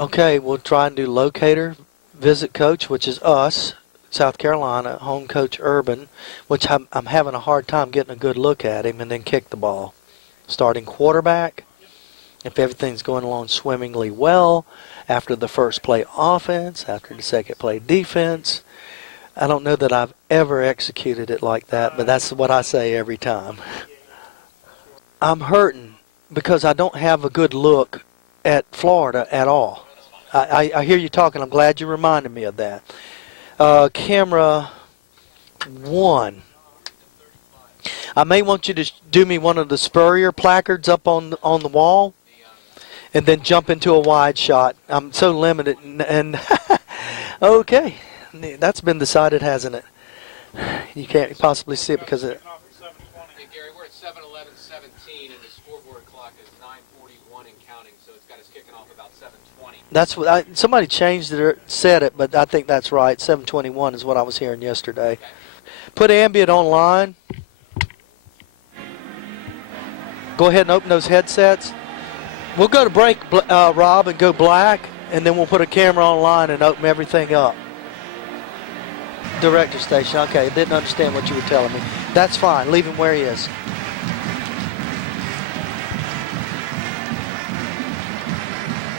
Okay, we'll try and do locator, visit coach, which is us, South Carolina, home coach Urban, which I'm having a hard time getting a good look at him, and then kick the ball. Starting quarterback, if everything's going along swimmingly well, after the first play offense, after the second play defense. I don't know that I've ever executed it like that, but that's what I say every time. I'm hurting because I don't have a good look at Florida at all. I hear you talking. I'm glad you reminded me of that. Camera 1. I may want you to do me one of the Spurrier placards up on the wall and then jump into a wide shot. I'm so limited. And okay. That's been decided, hasn't it? You can't possibly see it because of it. Hey, Gary, we're at 7:11:17, and the scoreboard clock is 9:41 and counting, so it's got us kicking off about 7:20. That's what somebody changed it or said it, but I think that's right. 7:21 is what I was hearing yesterday. Okay. Put ambient online. Go ahead and open those headsets. We'll go to break, Rob, and go black, and then we'll put a camera online and open everything up. Director station. Okay, didn't understand what you were telling me. That's fine. Leave him where he is.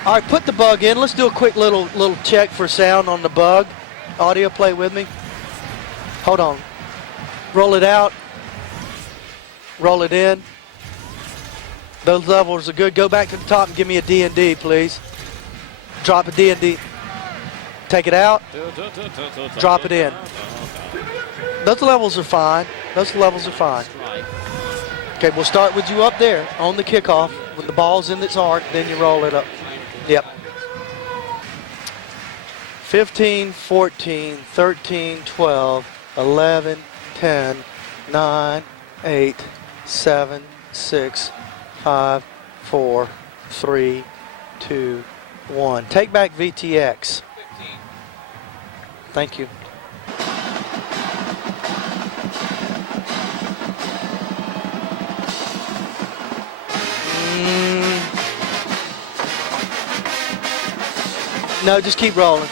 All right, put the bug in. Let's do a quick little check for sound on the bug. Audio, play with me. Hold on. Roll it out. Roll it in. Those levels are good. Go back to the top and give me a D&D, please. Drop a D&D. Take it out. Drop it in. Those levels are fine. Those levels are fine. Okay, we'll start with you up there on the kickoff when the ball's in its arc, then you roll it up. Yep. 15, 14, 13, 12, 11, 10, 9, 8, 7, 6, 5, 4, 3, 2, 1. Take back VTX. Thank you. No, just keep rolling.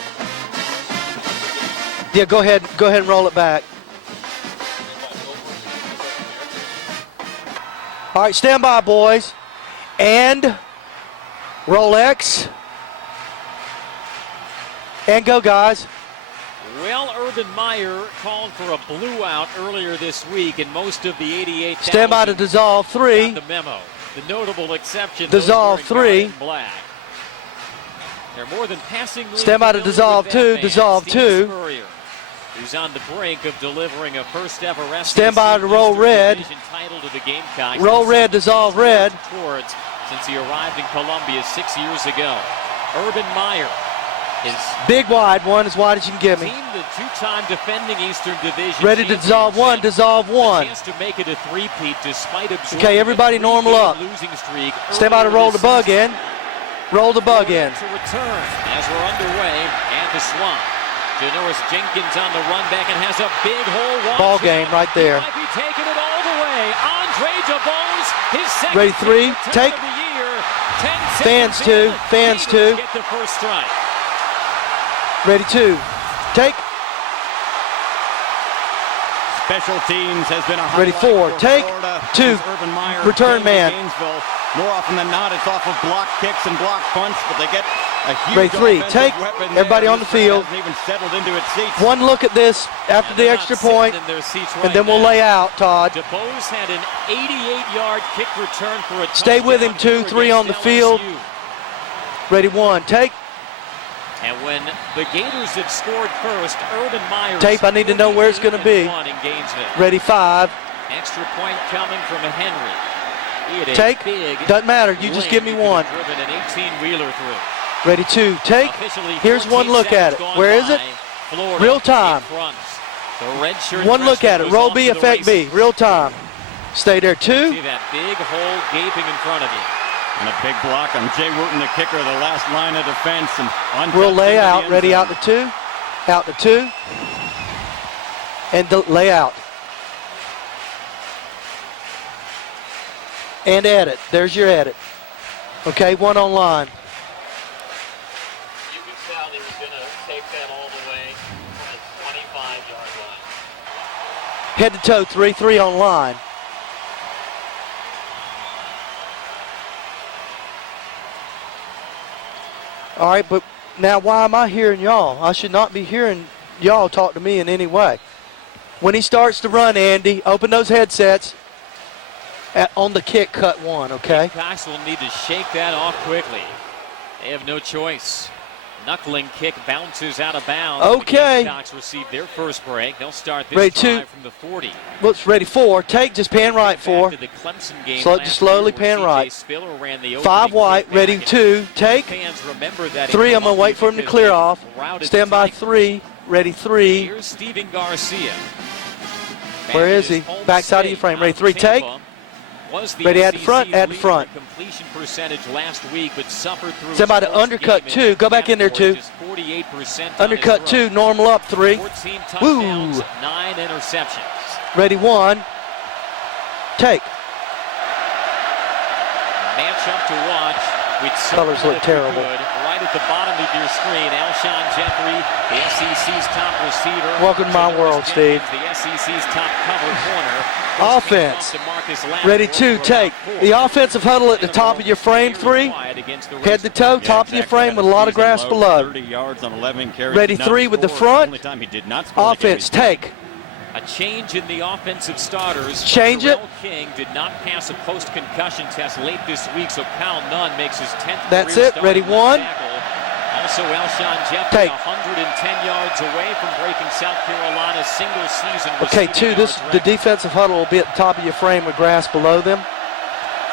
Yeah, go ahead and roll it back. All right, stand by, boys. And roll X. And go, guys. Well, Urban Meyer called for a blue out earlier this week, and most of the 88,000 stand by to dissolve 3. got the memo. The notable exception, dissolve 3. Black. They're more than passing. Stand by to dissolve 2. Dissolve 2. Spurrier, who's on the brink of delivering a first ever stand by to roll red. Title to the Gamecocks. Roll red, dissolve red. Towards since he arrived in Columbia 6 years ago. Urban Meyer. His big wide, one as wide as you can give me. Team, the two-time defending Eastern Division. Ready to dissolve 1, dissolve 1. A chance to make it a three-peat despite absorbing okay, everybody normal up. Losing streak. Stand by to roll the bug in. Roll the bug in. To return as we're underway at the Swamp. Janoris Jenkins on the run back and has a big hole. Ball game right there. He might be taking it all the way. Andre DeBose, his second ready 3, take. of the year. 10 fans 2, fans 2. Get the first strike. Ready 2, take. Special teams has been a ready 4, take. 2, return man. Gainesville. More often than not, it's off of block kicks and block punts, but they get a huge ready 3, take. Everybody on the field. Even settled into its seats. One look at this after the extra point, and then we'll lay out, Todd. DeBose had an 88-yard kick return for a stay with him, 2, 3 on the field. Ready 1, take. And when the Gators had scored first, Urban Meyer. Tape, I need to know where it's going to be. In Gainesville. Ready 5. Extra point coming from a Henry. Take. Doesn't matter. You just give me 1. Driven an 18-wheeler through. Ready 2. Take. Here's one look at it. Where is it? Florida real time. One look at it. Roll B, effect B. Real time. Stay there. 2. See that big hole gaping in front of you. And a big block on Jay Wooten, the kicker, the last line of defense. And we'll lay out. Ready out to 2. Out to 2. And lay out. And edit. There's your edit. Okay, 1 on line. Head to toe, 3-3 on line. All right, but now why am I hearing y'all? I should not be hearing y'all talk to me in any way. When he starts to run, Andy, open those headsets. On the kick, cut one, okay? Gamecocks will need to shake that off quickly. They have no choice. Knuckling kick bounces out of bounds. Okay. The Gamecocks receive their first break. They'll start this drive from the 40. Looks ready, 4. Take, just pan right, 4. The Clemson game slowly pan right. 5 white, ready, 2. Take. 3, I'm going to wait for him to clear off. Stand by 3, ready, 3. Here's Stephen Garcia. Where is he? Backside of your frame, ready, 3. Take. Ready at the front, Completion percentage last week, but suffered through. Stand by to undercut 2. Go back in there, 2. Undercut 2, normal up 3. 14 touchdowns, 9 interceptions. Ready, 1. Take. Match up to watch. Colors look terrible. Right at the bottom of your screen, Alshon Jeffrey, the SEC's top receiver. Welcome to my world, Steve. The SEC's top cover corner. Offense. Ready, 2, take. The offensive huddle at the top of your frame, 3. Head to toe, top of your frame with a lot of grass below. 30 yards on 11 carries. Ready, 3 with the front. Offense, take. A change in the offensive starters. Change it. King did not pass a post-concussion test late this week, so Cal Nunn makes his 10th. That's it. Ready, 1. Also, Alshon Jeffrey, 110 yards away from breaking South Carolina's single-season. Okay, 2. The defensive huddle will be at the top of your frame with grass below them.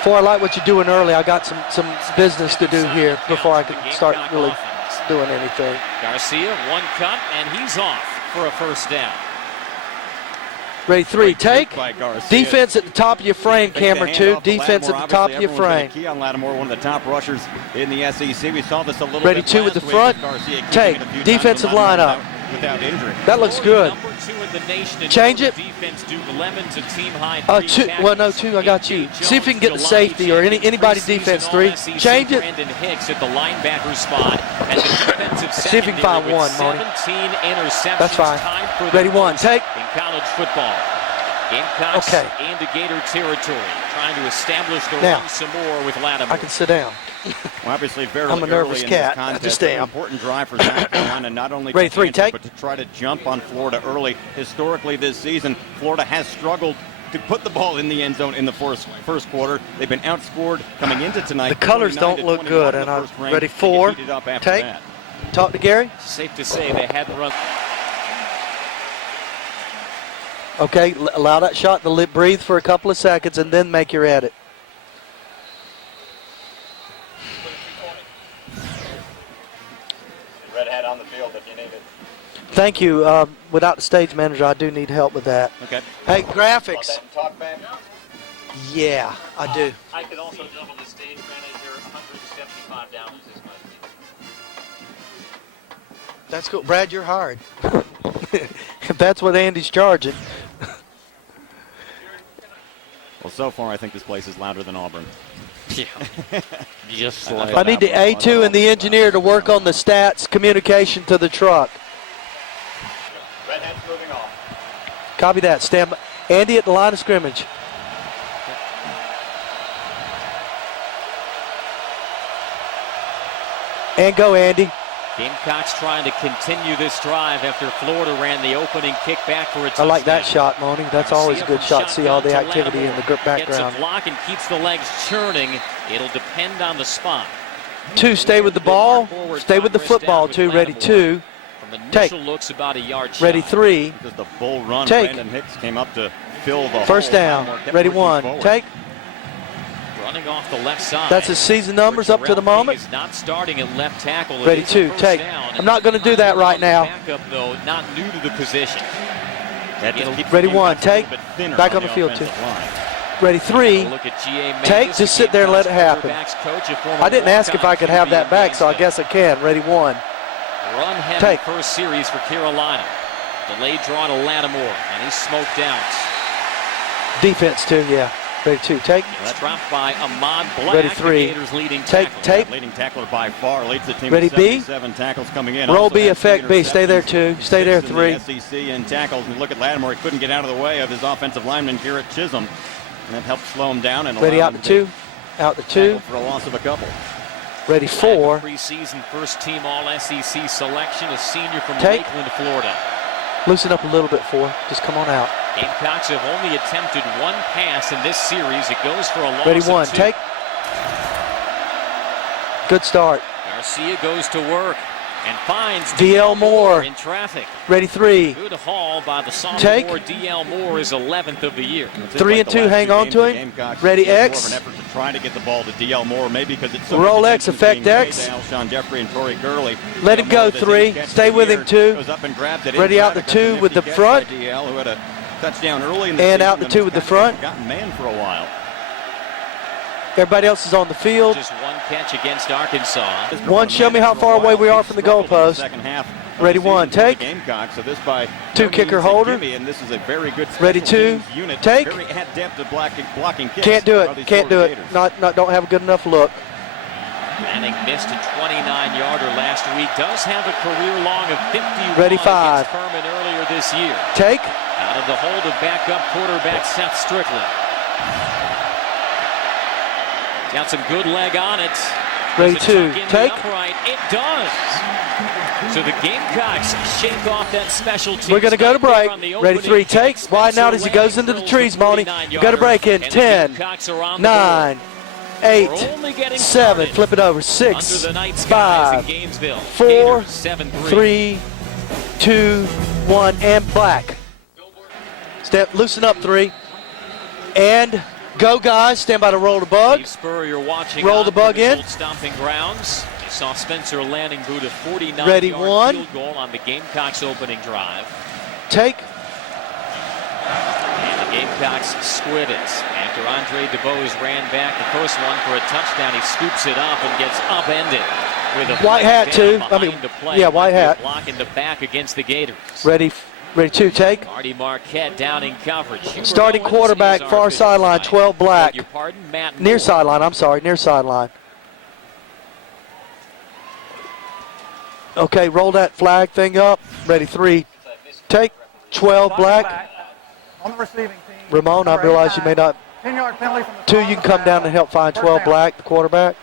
4, I like what you're doing early. I got some business to do here before I can start really doing anything. Garcia, 1 cut, and he's off for a first down. Ready, 3, take. Defense at the top of your frame, camera 2. Defense at the top of your frame. Keon Lattimore, one of the top rushers in the SEC. We saw this a little Ready, bit 2 with the front. Take. Defensive line up. Without injury. That looks good. Change it. 2. Well, no, 2. I got you. See if you can get the safety or anybody defense 3. Change it. Hicks at the linebacker spot. And the defensive see if you can find 1, Monty. 17 interceptions. That's fine. Ready, 1. Take. In college football. Gamecocks into Gator territory, trying to establish the run some more with Lattimore. I can sit down. Well, obviously, very I'm a nervous cat. I just am. An important drive for South Carolina, not only Ready, 3, take. but to try to jump on Florida early. Historically, this season, Florida has struggled to put the ball in the end zone in the first quarter. They've been outscored coming into tonight. The colors don't look good, and I'm ready, 4. Take. Talk to Gary. Safe to say they had run. Okay, allow that shot to breathe for a couple of seconds and then make your edit. Red hat on the field if you need it. Thank you. Without the stage manager, I do need help with that. Okay. Hey, graphics. Talk back? Yeah, I do. I could also double the stage manager, $175 this month. That's cool. Brad, you're hired. If that's what Andy's charging. Well, so far, I think this place is louder than Auburn. Yeah. Just like I need the A2 and the engineer to work on the stats communication to the truck. Red hat's moving off. Copy that. Stand by. Andy at the line of scrimmage. And go, Andy. Gamecocks trying to continue this drive after Florida ran the opening kick back for a touchdown. I like that shot, Monty. That's always a good shot. See all the activity in the background. Gets a block and keeps the legs churning. It'll depend on the spot. 2, stay with the ball. Stay with the football, 2. Ready, 2. Take. Looks about a yard shot. Ready, 3. Just a bull run. Take. Brandon Hicks came up to fill the first down. Ready, 1. Take. Running off the left side. That's his season numbers up to the moment. Not starting at left tackle. Ready, 2. Take. I'm not going to do that right now. Backup though, not new to the position. Ready, 1. Take. Back on the field, 2. Ready, 3. Take. Just sit there and let it happen. I didn't ask if I could have that back, so I guess I can. Ready, 1. Run heavy Take. First series for Carolina. Delayed draw to Lattimore, and he's smoked out. Defense, too, yeah. Ready 2, take. That's dropped by Ahmad Black. Ready 3. The Gators leading Take, tackler. take. Leading tackler by far, leads the team Ready, with B. 77 tackles coming in. Roll Also B, had effect 3 B. Stay there, 2. Stay there, 6 in 3. the SEC in tackles. And look at Lattimore. He couldn't get out of the way of his offensive lineman, Garrett Chisholm. And that helped slow him down. And Ready, allow out him the to 2. Out the 2. tackle for a loss of a couple. Ready 4. Preseason first team All-SEC selection, a senior from Take. Lakeland, Florida. Loosen up a little bit, 4. Just come on out. Gamecocks have only attempted 1 pass in this series. It goes for a loss Ready of 1, 2. take. Good start. Garcia goes to work and finds D.L. Moore in traffic. Ready 3. Good haul by the Take. sophomore D.L. Moore, is 11th of the year. 3 and 2, hang on to him. Ready X. More of an effort to try to get the ball to D.L. Moore, maybe because it's so Roll much X, attention effect being paid X. to Alshon Jeffrey and Torrey Gurley. Let him go, Moore, the 3. catch Stay of the with year, him, 2. goes up and grabs it Ready inside out the because 2 of a with the nifty catch front. by DL, who had a touchdown early in the And season out the and 2 was with the kind of a front. forgotten man for a while. Everybody else is on the field. Just 1 catch against Arkansas. 1, show me how far away we are from the goalpost. Second half. Ready 1, take. Gamecock, so this by 2, no kicker means a holder. gimme, and this is a very good Ready special 2, teams unit. take. Very adept at blocking kicks. Can't do by these it. Can't do Florida it. Gators. Don't have a good enough look. Manning missed a 29-yarder last week. Does have a career long of 51 Ready 5. against Furman earlier this year. Take. Out of the hold of backup quarterback Seth Strickland. Got some good leg on it. Ready Does it 2, tuck in the take. upright? It does. So the Gamecocks shake off that special team. We're going to go to break. Ready 3, take. Widen out as he goes into the trees, Monty. We got to break in 10, 9, 8, 7. Flip it over. 6, 5, 4, 3, 2, 1, and black. Step, loosen up 3. And go, guys. Stand by to roll the bug. Steve Spurrier watching Roll the bug in. Old stomping grounds. They saw Spencer Lanning boot a 49-yard Ready 1. field goal on the Gamecocks opening drive. Take. And the Gamecocks squid it. After Andre DeBose ran back the first one for a touchdown, he scoops it up and gets upended with a White hat, too. behind the play. Yeah, white hat. Block in the back against the Gators. Ready 2, take. Marty Marquette down in coverage. Starting quarterback, far sideline, 12 black. Your pardon, Matt Near Moore. sideline, I'm sorry, near sideline. Okay, roll that flag thing up. Ready 3, take. 12 black. On the receiving team. Ramon, I realize you may not. 10-yard penalty from the 2, you can come down and help find 12 black, the quarterback.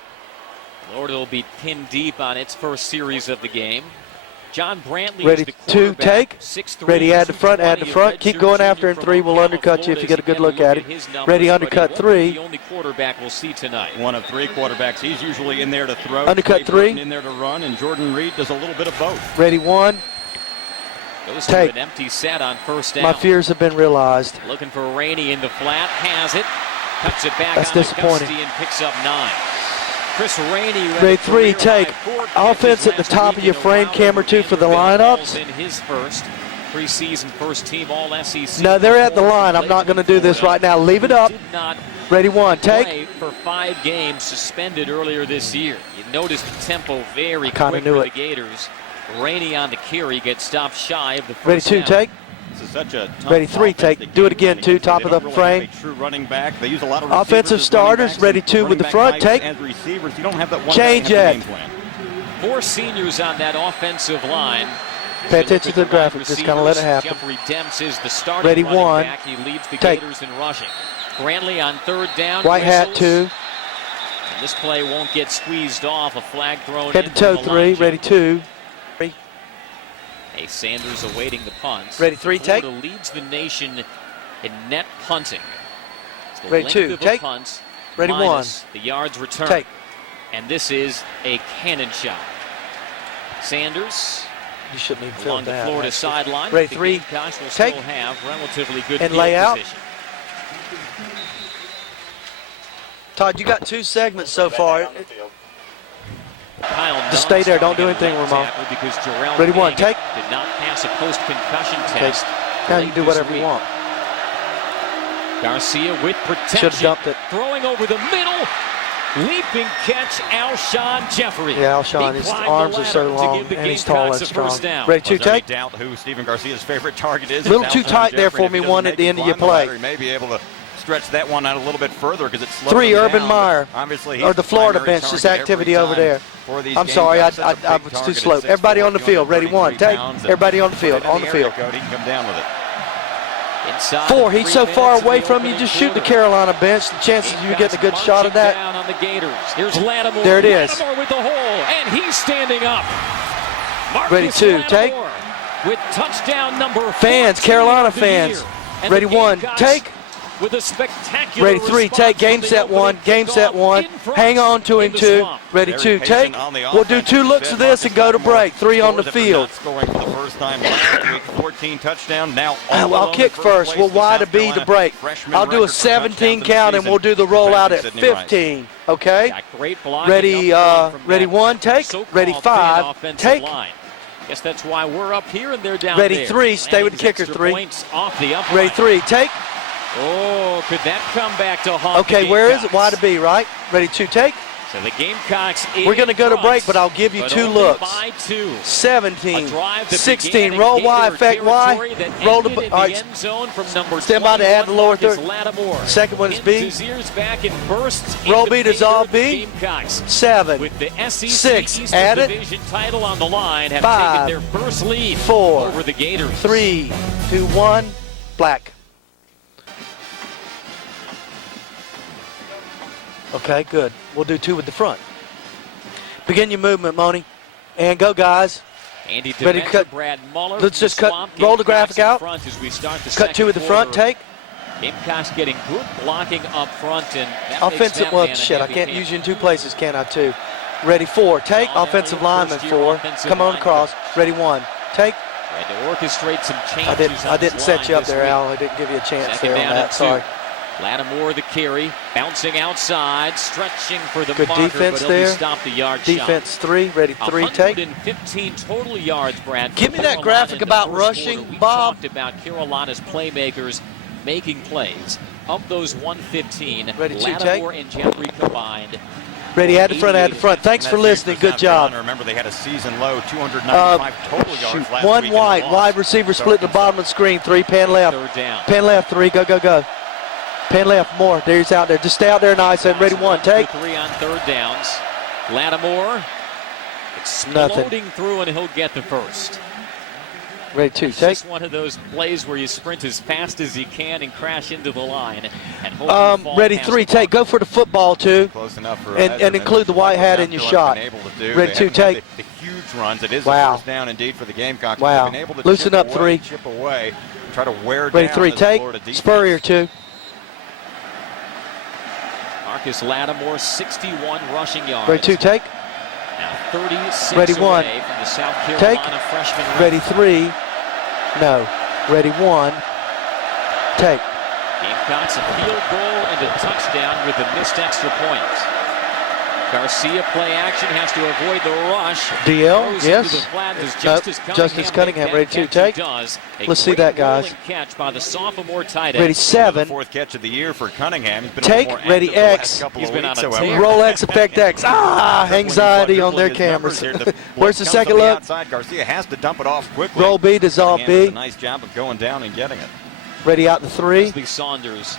Florida will be pinned deep on its first series of the game. John Brantley Ready is the 2, quarterback. take. 6'3", Ready, add the front, add the 220, front. Keep going after him. 3 will undercut you if you get a good look at it. Ready, undercut 3. The only quarterback we'll see tonight. One of 3 quarterbacks. He's usually in there to throw. Undercut Trey 3. Burton in there to run, and Jordan Reed does a little bit of both. Ready 1. Goes Take. to an empty set on first down. My fears have been realized. Looking for Rainey in the flat. Has it. Cuts it back That's on to disappointing. Gusty and picks up 9. Chris Rainey. Ready 3, take. Offense at the top of your frame, camera 2 for the lineups. In his first preseason first team All-SEC. No, they're at the line. I'm not going to do this right now. Leave it up. Did not Ready 1, play take. for 5 games, suspended earlier this year. You noticed the tempo very Kinda quick knew for it. the Gators. Rainey on the carry gets stopped shy of the first Ready 2, down. take. This is such a tough Ready 3, offense take. to Do it game again, plan 2, against. top They of the don't really have frame. a true running back. They use a lot of Offensive receivers as starters, running backs ready and 2 with running the back front, types take. as receivers. You don't have that one Change guy in it. the game plan. 4 seniors on that offensive line. Pay attention to the graphic. Just kind of let it happen. Jeffrey Demps is the starting Ready running 1, back. He leads the take. Gators in rushing. Brantley on third down. White hat whistles. 2. And this play won't get squeezed off. A flag thrown Head in to toe from the 3. line Ready 2. Hey, Sanders awaiting the punt. Ready 3, take. Florida leads the nation in net punting. It's the Ready length 2, of a take. punt Ready 1, minus the yards returned. take. And this is a cannon shot. Sanders You shouldn't even along film the that. Florida actually. sideline. Ready The 3, Gamecocks will take. still have relatively good And field lay out. position. Todd, you got 2 segments so far. Kyle Just stay there. Don't do Nunn anything, left Ramon. tackle because Jarrell Ready 1, King take. did not pass a post-concussion Okay. test. Now you late can do this whatever you week. want. Garcia with protection. Should have dumped it. Throwing over the middle. Leaping catch, Alshon Jeffrey. Yeah, Alshon, He his climbed the arms are so ladder to long, give the and he's tall Gamecocks and a strong. first down. Ready 2, Was there any take. doubt who Stephen Garcia's favorite target is? Little It's too Alshon tight there Jeffrey. for If me, he doesn't one at make the him end of your climb the play. ladder, he may be able to stretch that one out a little bit further because it's slowed 3, them Urban down, Meyer. Obviously, Or the Florida bench, this activity over there. I'm sorry, I was too slow. Everybody on the field, ready, 1, take. Everybody on the field, on the field. He can come down with it. Inside 4, he's so 3 far minutes of away the from you, opening just shoot the quarter. Carolina bench. The chances of you getting a good shot of that. Down on the Gators. Here's Lattimore. There it is. Lattimore with the hole, and he's standing up. Marcus Ready, 2, take. Lattimore with touchdown number Fans, 14 Carolina of the fans. year. And Ready, the 1, Gamecocks take. With a spectacular Ready, 3, response take. Game from the set 1. opening Game set kickoff 1. in front Hang on to him, in the 2. swamp. Ready, Very 2, patient take. on the We'll do offense. 2 looks of this and go to break. 3 on the Scores after field. not scoring for the first time last week. 14 touchdown. Now all I'll alone kick in first. place We'll to wide South a B to Carolina. break. Freshman I'll do a record for 17 touchdowns in the count and season. we'll do the rollout at Sidney Rice. 15. Okay? Got great blocking Ready, up front from ready, that 1, take. so-called Ready, thin 5, offensive take. line. Guess that's why we're up here and they're down Ready, there. 3, stay with the Landing kicker, extra 3. points off the upright. Ready, 3, take. Oh, could that come back to haunt Okay, the where is it? Gamecocks? Wide to B, right? Ready, 2, take. So the Gamecocks We're going to go to in break, front, but I'll give you but 2 only looks. by 2. 17, A drive that 16, began in roll Y, Gator effect territory Y, that roll ended the, in all the right, end zone from number stand by to add the 21, lower Marcus third. Lattimore. Second one is B. Into Zier's back and bursts Roll into B to favor Zal of the B. Gamecocks. 7, With the SEC 6, Eastern add it. Division title on the line, have 5, taken their first lead 4, over the Gators. 3, 2, 1, black. Okay, good. We'll do 2 with the front. Begin your movement, Moni. And go, guys. Andy Ready to Dementor, cut. Brad Muller Let's from just the cut. swamp. Roll the Gamecocks graphic in out. front as we start the Cut 2 with the front. second Take. quarter. Gamecocks getting good blocking up front, and that makes Offensive. that Well, man a shit. I heavy can't hand. use you in 2 places, can I? 2. Ready, 4. Take. John Offensive Elliott, lineman, first-year 4. offensive Come on lineman. across. Ready, 1. Take. Had to orchestrate some changes. I didn't on set his you line up there, this week. Al. I didn't give you a chance Second there on down that. and 2. Sorry. Lattimore the carry, bouncing outside, stretching for the Good marker, defense but only there. stopped the yard Defense 3. Ready, shot. 3. Take. 115 total yards, Brad. Give me that graphic about rushing, We Bob. talked about Carolina's playmakers making plays. Of those 115, Ready, 2, Lattimore and Jeffrey combined. Ready, add the front, add the front. Thanks for listening. Good job. Remember, they had a season low 295 total yards last 1 week. wide. Wide receiver split in the bottom of the screen. 3, pan left. Third down. Pan left, 3, go, go, go. Pan left, more. There he's out there. Just stay out there nice and ready, 1, take. 3 on third downs. Lattimore exploding Nothing. through, and he'll get the first. Ready, 2, It's take. just one of those plays where you sprint as fast as you can and crash into the line. And hope you fall Ready, past 3, the take. block. Go for the football, 2. Close enough for And include the white hat in your shot. Ready, 2, take. The huge runs. It is Wow. a first down indeed for the Gamecocks. Wow. They've been able to Loosen chip up, away, 3. chip away, try to wear Ready, down 3, this take. Florida defense. Spurrier, 2. Marcus Lattimore, 61 rushing yards. Ready, 2, take. Now 36 Ready, 1. away from the South Carolina Take. freshman. Ready, 3. No. Ready, 1. Take. Gamecocks a field goal and a touchdown with a missed extra point. Garcia play action, has to avoid the rush. DL, Throws yes. into the flat. Does Nope. Justice Justice Cunningham, make ready, that 2, catch? take. He does. A Let's see great that, guys. rolling catch by the sophomore tight end. Ready, The 7. 4th catch of the year for Cunningham. He's been Take. more Ready, active the last X. couple He's of been weeks, on a however. tear. Roll X, effect X. Anxiety on their cameras. Where's the second look? Outside, Garcia has to dump it off quickly. Roll B to Zal Cunningham does B. a nice job of going down and getting it. Ready, out the 3. Leslie Saunders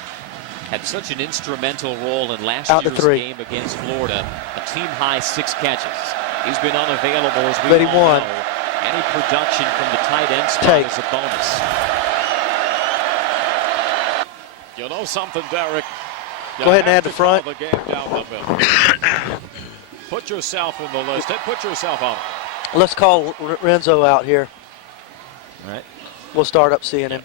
had such an instrumental role in last Out to year's 3. game against Florida. A team-high 6 catches. He's been unavailable as we Ready, all 1. know. Any production from the tight end spot Take. is a bonus. You know something, Derek? You Go ahead and have add the to call front. The game down the middle. Put yourself in the list and put yourself out. Let's call Renzo out here. All right. We'll start up seeing him.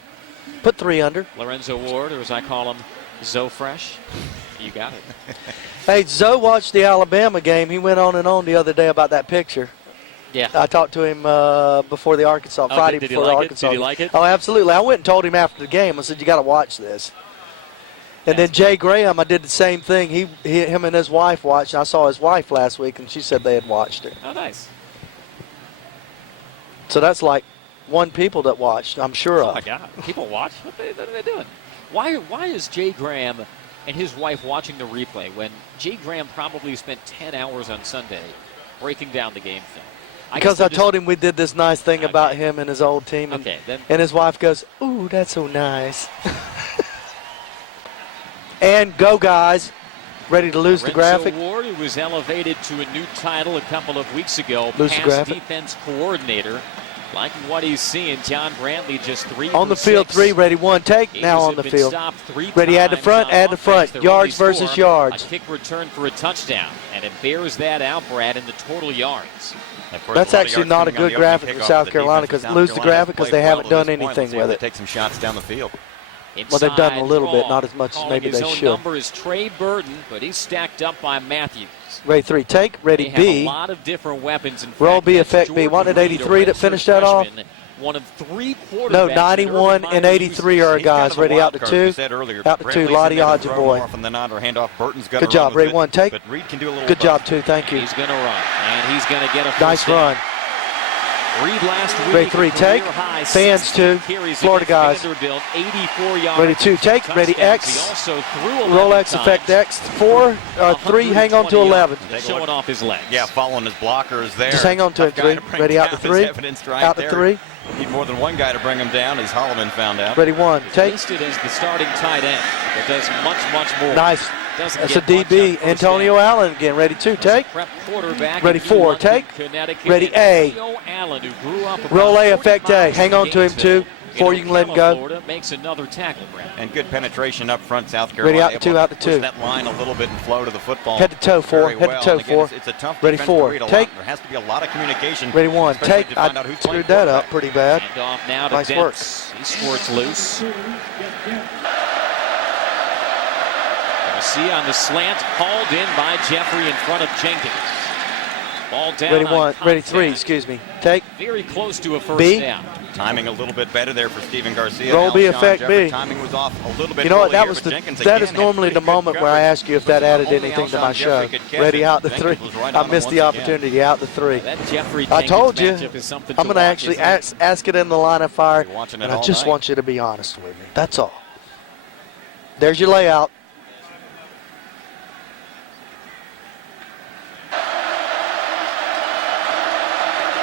Put 3 under. Lorenzo Ward, or as I call him, Zo Fresh. You got it. Hey, Zoe watched the Alabama game. He went on and on the other day about that picture. Yeah. I talked to him before the Arkansas, Friday did he before the like it? Arkansas. Did he like it? Oh, absolutely. I went and told him after the game. I said, you got to watch this. And then Jay Graham, I did the same thing. Him and his wife watched. I saw his wife last week, and she said they had watched it. Oh, nice. So that's like 1 people that watched, I'm sure Oh, of. my God. People watch? What are they doing? Why is Jay Graham and his wife watching the replay when Jay Graham probably spent 10 hours on Sunday breaking down the game film? Because I told him we did this nice thing about him and his old team. And, Okay, then. and his wife goes, ooh, that's so nice. And go, guys. Ready to lose the graphic. Ward, who was elevated to a new title a couple of weeks ago, Lose the pass graphic. defense coordinator. Liking what he's seeing. John Brantley just 3 On the for field, 6. 3, ready, 1, take. Gators Now on have the been field. stopped 3 Ready, add the times front, on add the front. offense. Their Yards only versus score, yards. A kick return for a touchdown, and it bears that out, Brad, in the total yards. That's actually not a good graphic for South Carolina because lose the graphic because they haven't done anything with it. Take some shots down the field. Well, they've done a little bit, Inside not as much as calling maybe his they own should. Number is Trey Burton, but he's stacked up by Matthews. Ready, 3, take. Ready, They have B. a lot of different weapons. In Roll fact, B, that's effect B. Jordan Wasn't it Reed, a 83 that redshirt finished that off? freshman, one of 3 quarterbacks. No, that 91 Urban and Meyer 83 uses. are He's kind guys. of a Ready, wild out to card, 2. we said earlier. Out to 2, Brantley's Ladi in there to throw more Ajiboye. often than not, or handoff. Burton's got Good to run job, with Ray. it, 1, take. But Reed can do a little Good both. job, 2. Thank you. He's going to run, and he's going to get a first Nice down. run. Reed last week. Ready, 3, take. High, Fans, 2. Florida guys. Vanderbilt, 84 yards. Ready, 2, take. Ready, Touchdowns. X. He also threw Roll X, times. effect X. 4, 3, hang on to 11. Showing off his legs. Yeah, following his blockers there. Just hang on to it, Tough guy 3. bring Ready, out to down, 3. is evidenced right Out to there. 3. Need more than one guy to bring him down, as Holloman found out. Ready, 1, take. Listed as the starting tight end, but does much more. Nice. Doesn't That's a get much on DB. first Antonio down. Allen again. Ready, 2, take. Prep quarterback Ready, in 4, London, take. Connecticut, Ready, and A. Theo Allen, who grew up about Roll A, 40 effect A. miles Hang from on to him, Gainesville 2. Before in you can let him Ocala, go. Florida, makes another tackle, Brad. And good penetration up front, South Carolina. Ready, out to 2, out to 2. Push that line a little bit and flow to the football. Head to toe, 4. very Head well. to toe, And again, 4. It's a tough Ready, defense 4. to read a lot. Take. There has to be a lot of communication. Ready, 1, especially take. to find out who's playing Screwed that up quarterback. pretty bad. And off now to Nice work. Dents. He squirts loose. Garcia on the slant, hauled in by Jeffrey in front of Jenkins. Ball down. Ready, on 1. Ready, 3. contact. Excuse me. Take. Very close to a first B. down. Timing a little bit better there for Stephen Garcia. Roll Now B, Sean effect Jeffrey, B. Timing was off a little bit You know what? That earlier, was but the. Jenkins That again is had normally pretty the good moment where I coverage. ask you if that added Only anything to Alshon my show. Jeffrey could catch Ready, it. out to 3. Jenkins was right I on him missed the once again. opportunity. Out to 3. That Jeffrey I told you. matchup is something I'm to going to watch, actually isn't it? ask it in the line of fire. You're watching it And I all just night. want you to be honest with me. That's all. There's your layout.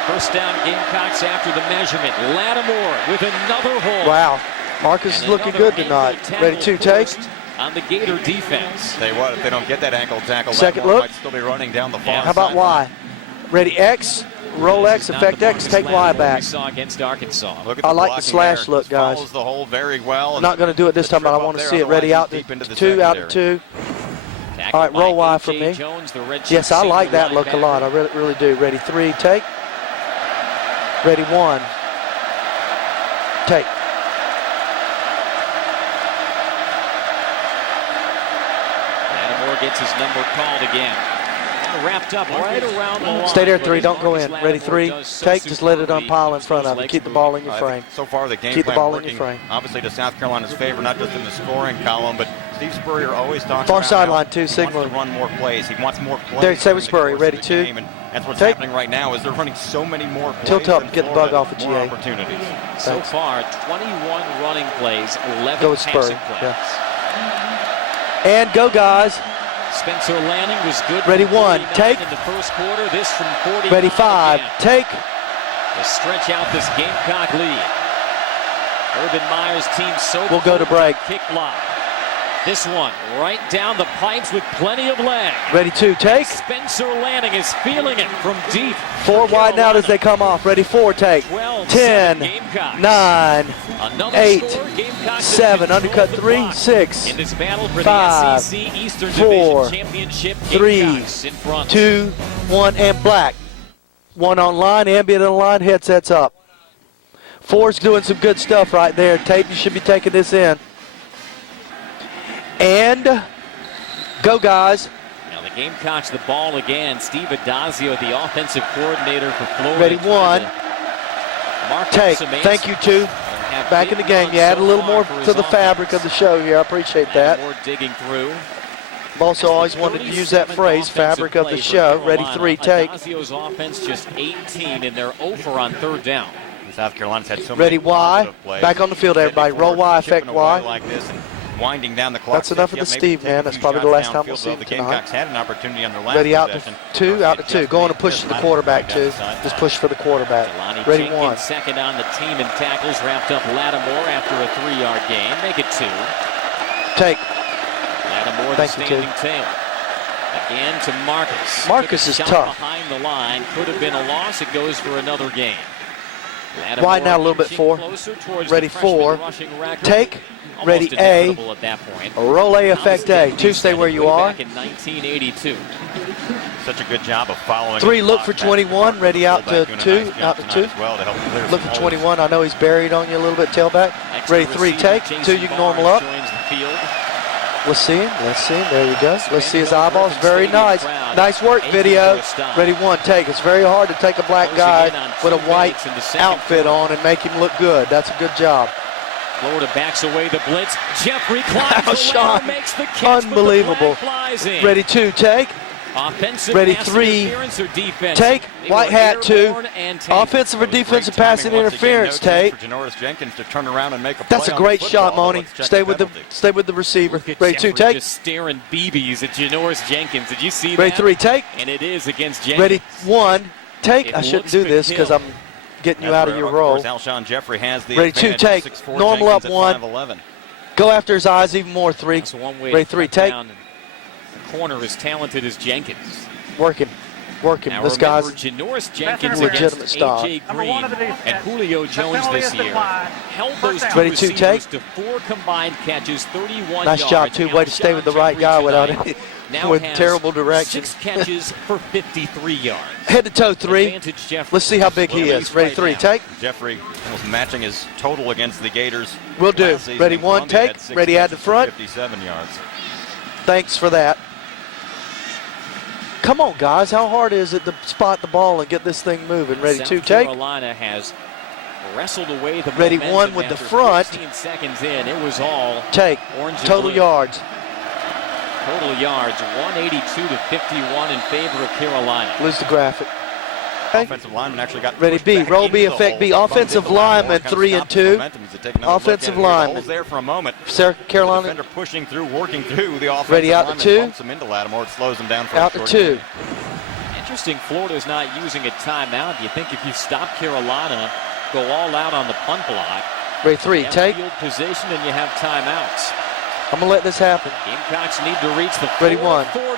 First down, Gamecocks after the measurement. Lattimore with another hole. Wow. Marcus is And looking another good tonight. ankle Ready, tackle 2, take. forced on the Gator defense. Tell you what, if they don't get that ankle tackle, Second Lattimore look. might still be running down the far How about sideline. Y? Ready, X. Roll X, Not effect the X, Marcus take Y Lattimore back. we saw against Arkansas. Look at I the like the blocking slash there. look, guys. Follows the hole very well. I'm not going to do it this time, but I want to see it. Ready, out to 2, out to 2. Tackled All right, roll by Y A.J. for me. Jones, the redshirt Yes, I like senior that look a lot. I linebacker. really do. Ready, 3, take. Ready, 1. Take. Lattimore gets his number called again. Wrapped up right around the line. Stay there, but 3. as Don't go Marcus in. Ready, Lattimore 3. does so Take. Just let it superbly, unpile in keeps front those of you. legs Keep the moving. ball in your I think frame. so far, the game Keep the plan ball in your working, frame. obviously, to South Carolina's favor, not just in the scoring column, but Steve Spurrier always talks Far about sideline, how 2, he wants signal. to run more plays. He wants more plays. There, say during with the Spurrier. course Ready, of the 2. game, and that's what's Take. happening right now is they're running so many more plays. Tilt up, than get the bug Florida, off of more GA. opportunities. So Thanks. far, 21 running plays, 11 Go with passing Spurrier, plays. And go, guys. Spencer Lanning was good. Ready, from 1, 49 take. in the first quarter. This from 49. Ready, 5. again. Take. To stretch out this Gamecock lead. Urban Meyer's team so We'll go to break. kick block. This one right down the pipes with plenty of leg. Ready, 2, take. Spencer Lanning is feeling it from deep. 4 wide now as they come off. Ready, 4, take. 12, 10, Gamecocks. 9, Another 8, score, Gamecocks 7, have undercut controlled the 3, clock. 6, In this battle for 5, the SEC Eastern 4, Division Championship, 3, Gamecocks in front. 2, 1, and black. 1 on line, ambient on line, headsets up. 4's doing some good stuff right there. Tape, you should be taking this in. And go, guys. Now the Gamecocks the ball again. Steve Adazio, the offensive coordinator for Florida. Ready, 1. Take. Thank you, 2. Back in the game. You add a little more to the fabric of the show here. I appreciate that. More digging through. I've also always wanted to use that phrase, fabric of the show. Ready, 3, take. Adazio's offense just 18, and they're over on third down. South Carolina's had so Ready, many Y. positive plays. Back on the field, everybody. Roll Y, effect Chipping away Y. like this and winding down the clock. That's enough of the Steve, man. That's probably the last time we'll see him The tonight. Gamecocks had an opportunity on their last Ready, out to possession. 2, out to 2. Going to Just push to the missed. quarterback, Down the 2. sideline. Just push for the quarterback. Jelani Ready, Jenkins 1. second on the team in tackles, wrapped up Lattimore after a 3-yard gain. Make it 2. Take. Lattimore, the Thank you, standing Ted. tail. Again to Marcus. Marcus Took a is shot tough. behind the line. Could have been a loss. It goes for another gain. Lattimore Wide now a little bit, inching 4. closer towards Ready, the freshman 4. rushing record. Take. Almost Ready, A. inevitable at that point. Roll A, effect A. 2, stay where you are. Back in 1982. Such a good job of following. 3, his look block for back. 21. Ready out to Fullback 2. doing a nice job Out to tonight 2. as well to help clear Look some for holes. 21. I know he's buried on you a little bit, tailback. Extra Ready, 3, receiver, take. Jason 2, you can normal Barnes up. joins the field. Let's see him. Let's see him. There he goes. Let's see his eyeballs. Very nice. Nice work, video. Ready, 1, take. It's very hard to take a black guy with a white outfit on and make him look good. That's a good job. Florida backs away the blitz. Jeffrey climbs Oh, the Sean. ladder, makes the catch, Unbelievable. but the flag flies in. Ready, 2, take. Offensive Ready, pass 3, interference or defense. take. They White were hat, 2. airborne and taken. Offensive or That was defensive great passing timing once again. interference, No chance take. for Janoris Jenkins to turn around and make a That's play a on the great shot, football, but Moni. let's check Stay with the penalty. receiver. Look at Ready, 2, Jeffrey take. just staring BBs at Janoris Jenkins. Did you see Ready, that? 3, take. And it is against Jenkins. Ready, 1, take. It I shouldn't looks do to this because kill. I'm getting you That's out of where, your role. course, Alshon Jeffrey has the Ready, 2, advantage. take. 6'4" Normal Jenkins up, at 1. 5'11". Go after his eyes even more, 3. That's one way Ready, to 3, cut take. down a corner as talented as Jenkins. Work him. Now This remember, guy's Janoris Jenkins legitimate against stop. A.J. Number Green 1 of the defense. and Julio Jones penalty this is year declined. held First those down. two Ready, 2, receivers take. to 4 combined catches, 31 nice yards. job, 2. Way to stay with the right guy without tonight it. now with has terrible direction. 6 catches for 53 yards. Head to toe, 3. Advantage Jeffrey. Let's see how big he Well, is. Ready, right 3, now. take. Jeffrey almost matching his total against the Gators. Will do. Last season Ready, in 1, Columbia take. had 6 Ready, add catches to for front. 57 yards. Thanks for that. Come on, guys. How hard is it to spot the ball and get this thing moving? Ready, South 2, take. Carolina has wrestled away the Ready, momentum 1 with the after front. 15 seconds in. It was all Take. orange and Total blue. yards. Total yards, 182 to 51 in favor of Carolina. Lose the graphic. Okay. Offensive lineman actually got Ready, pushed B. back Roll into B, the effect hole. B. Bumped Offensive into Lattimore, lineman, kind of 3 and stopped the 2. momentum as they take another look Offensive at it here. The lineman. hole's there for a moment. Sarah Carolina. Defender pushing through, working through the offensive Ready, out to lineman, 2. bumps him into Lattimore. It slows him down for Out a to short 2. gain. Interesting, Florida's not using a timeout. Do you think if you stop Carolina, go all out on the punt block, Ready, 3, take. field position, and you have timeouts? I'm going to let this happen. Gamecocks need to reach the Ready, 40.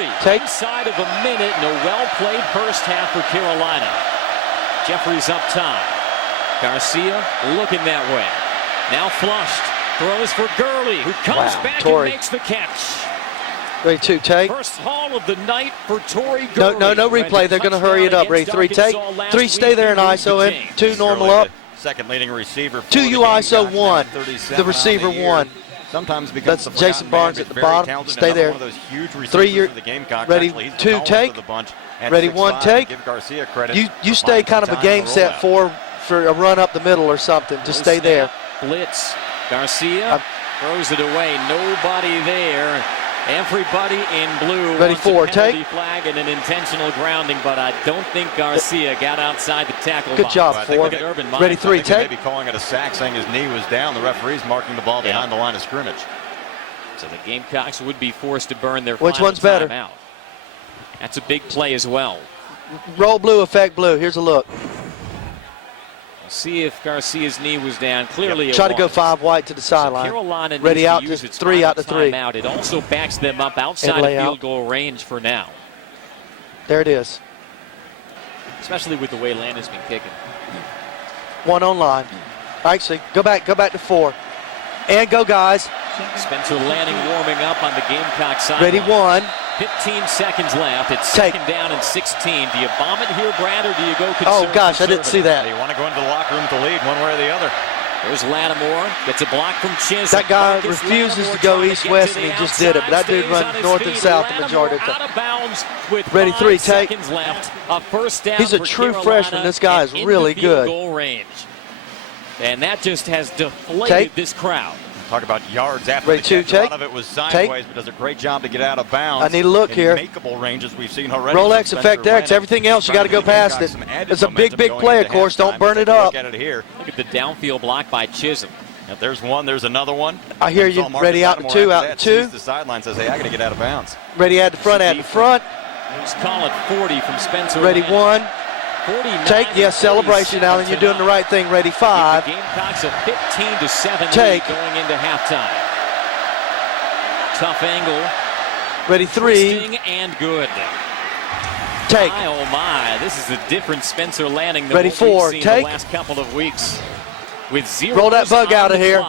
1, take. Inside of a minute, and a well-played first half for Carolina. Jeffries up top. Garcia looking that way. Now flushed. Throws for Gurley, who comes Wow, back Torrey. and makes the catch. Ready, 2, take. First haul of the night for Torrey No, Gurley. no replay. They're going to hurry it up. Ready, 3, take. 3, stay there and ISO him. 2, normal Early, up. the second leading receiver. 2, you ISO 1. The The receiver 1. Sometimes becomes That's the Jason forgotten Barnes man, at the but very bottom. talented. Stay Another there. One of those huge 3, receivers you're for the Gamecocks. ready, Actually, he's the 2, tallest take. of the bunch at Ready, 6'5". 1, take. Give Garcia credit. You for stay finding kind of some a time game to set roll out. for a run up the middle or something. Just No stay there. snap, Blitz. Garcia throws it away. Nobody there. Everybody in blue Ready, wants 4, a penalty take. flag and an intentional grounding, but I don't think Garcia got outside the tackle Good box. job, I think 4. they- Urban Ready, Meyer. 3, I think they may take. be calling it a sack, saying his knee was down. The referee's marking the ball behind the line of scrimmage. So the Gamecocks would be forced to burn their Which final one's better? timeout. That's a big play as well. Roll blue, effect blue. Here's a look. We'll see if Garcia's knee was down. Clearly it Try to go was. 5 white to the So sideline. Carolina Ready, needs out to to use its 3, final out to 3. timeout. It also backs them up outside And of lay out. field goal range for now, There it is. especially with the way Landon's been kicking. 1 on line. Actually, go back to 4. And go, guys. Spencer Lanning warming up on the Gamecock side. Ready, 1. 15 seconds left. It's Take. second down and 16. Do you bomb it here, Brad, or do you go conservative? Oh, gosh, I didn't see that. You want to go into the locker room with the lead one way or the other. There's Lattimore. Gets a block from Chisholm. That guy Marcus refuses Lattimore to go trying to east-west, get and to he just the did it. But that outside, dude stays runs on his north and feet. south the majority of the Lattimore time. out of bounds with Ready, 3, 5 take. seconds left. A first down He's a for true Carolina freshman. This guy is and really into field good. goal range. And that just has deflated Take. this crowd. Talk about yards after Ready, the 2, catch. A lot take. of it was sideways, but does a great job to get out of bounds. I need to look in here. makeable ranges we've seen already. Roll from X, Spencer effect X. Lanning. Everything else, you got to go past it. Some added It's a big, momentum big going play, of into course. Don't halftime. burn Let's it take a up. Look at it here. Look at the downfield block by Chisholm. If there's one, there's another one. I hear It's you. all Marcus Ready, out to Lattimore 2, after out that, to 2. sees the sideline, says, hey, I got to get out of bounds. Ready, add the front, add the front. Let's call it 40 from Spencer Ready, Lanning. 1. 49 Take. Yes, celebration, Allen. You're doing the right thing. Ready, 5. The Gamecocks a 15-7 Take. lead going into halftime. tough angle. Ready, 3. Twisting and good. Take. My, oh my, this is a different Spencer Lanning than Ready, what we've 4. seen Take. the last couple of weeks. With 0 Roll that bug out of here.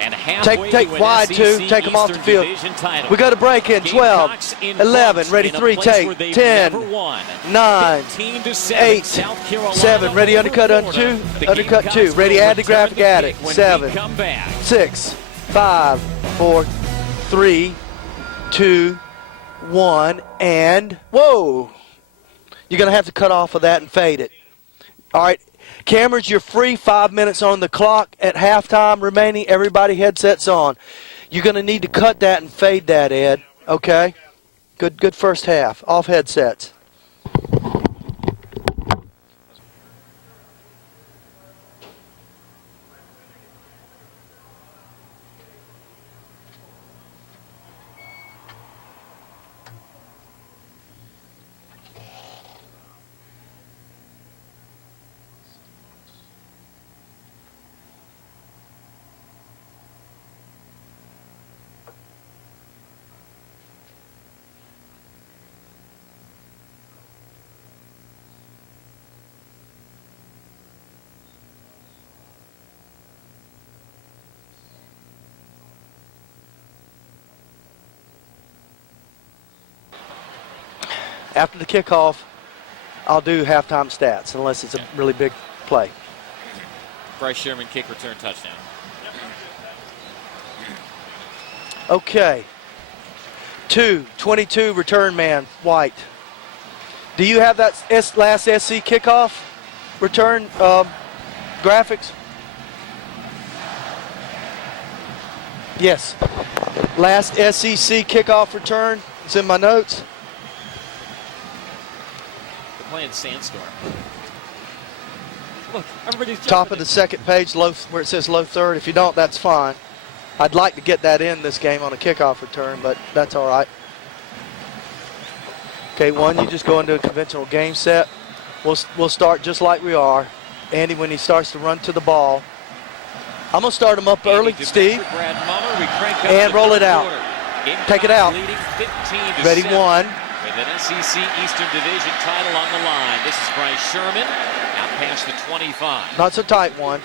And halfway Take to an wide, SEC 2. Take them off the Eastern field. Division title. We got a break in. 12, Gamecocks in 11. front Ready, in a 3. place where Take. they've 10, never won. 9, 15-7, 8, South Carolina 7. Ready, over undercut on Florida. 2. The Undercut Gamecocks 2. Ready, will add the return graphic at it. kick when 7, we come back. 6, 5, 4, 3, 2, 1, and whoa. You're going to have to cut off of that and fade it. All right. Cameras, you're free. 5 minutes on the clock at halftime remaining. Everybody headsets on. You're going to need to cut that and fade that, Ed. Okay? Good first half. Off headsets. After the kickoff, I'll do halftime stats unless it's a really big play. Bryce Sherman kick return touchdown. Okay. 22 return man, White. Do you have that last SC kickoff return graphics? Yes. Last SEC kickoff return. It's in my notes. Playing Sandstorm. Look, everybody's Top of the second page, low, where it says low third. If you don't, that's fine. I'd like to get that in this game on a kickoff return, but that's all right. Okay, 1, you just go into a conventional game set. We'll start just like we are. Andy, when he starts to run to the ball, I'm going to start him up early, Steve, and roll it out. Take it out. Ready, 1. With an SEC Eastern Division title on the line. This is Bryce Sherman, out past the 25. Not so tight, 1.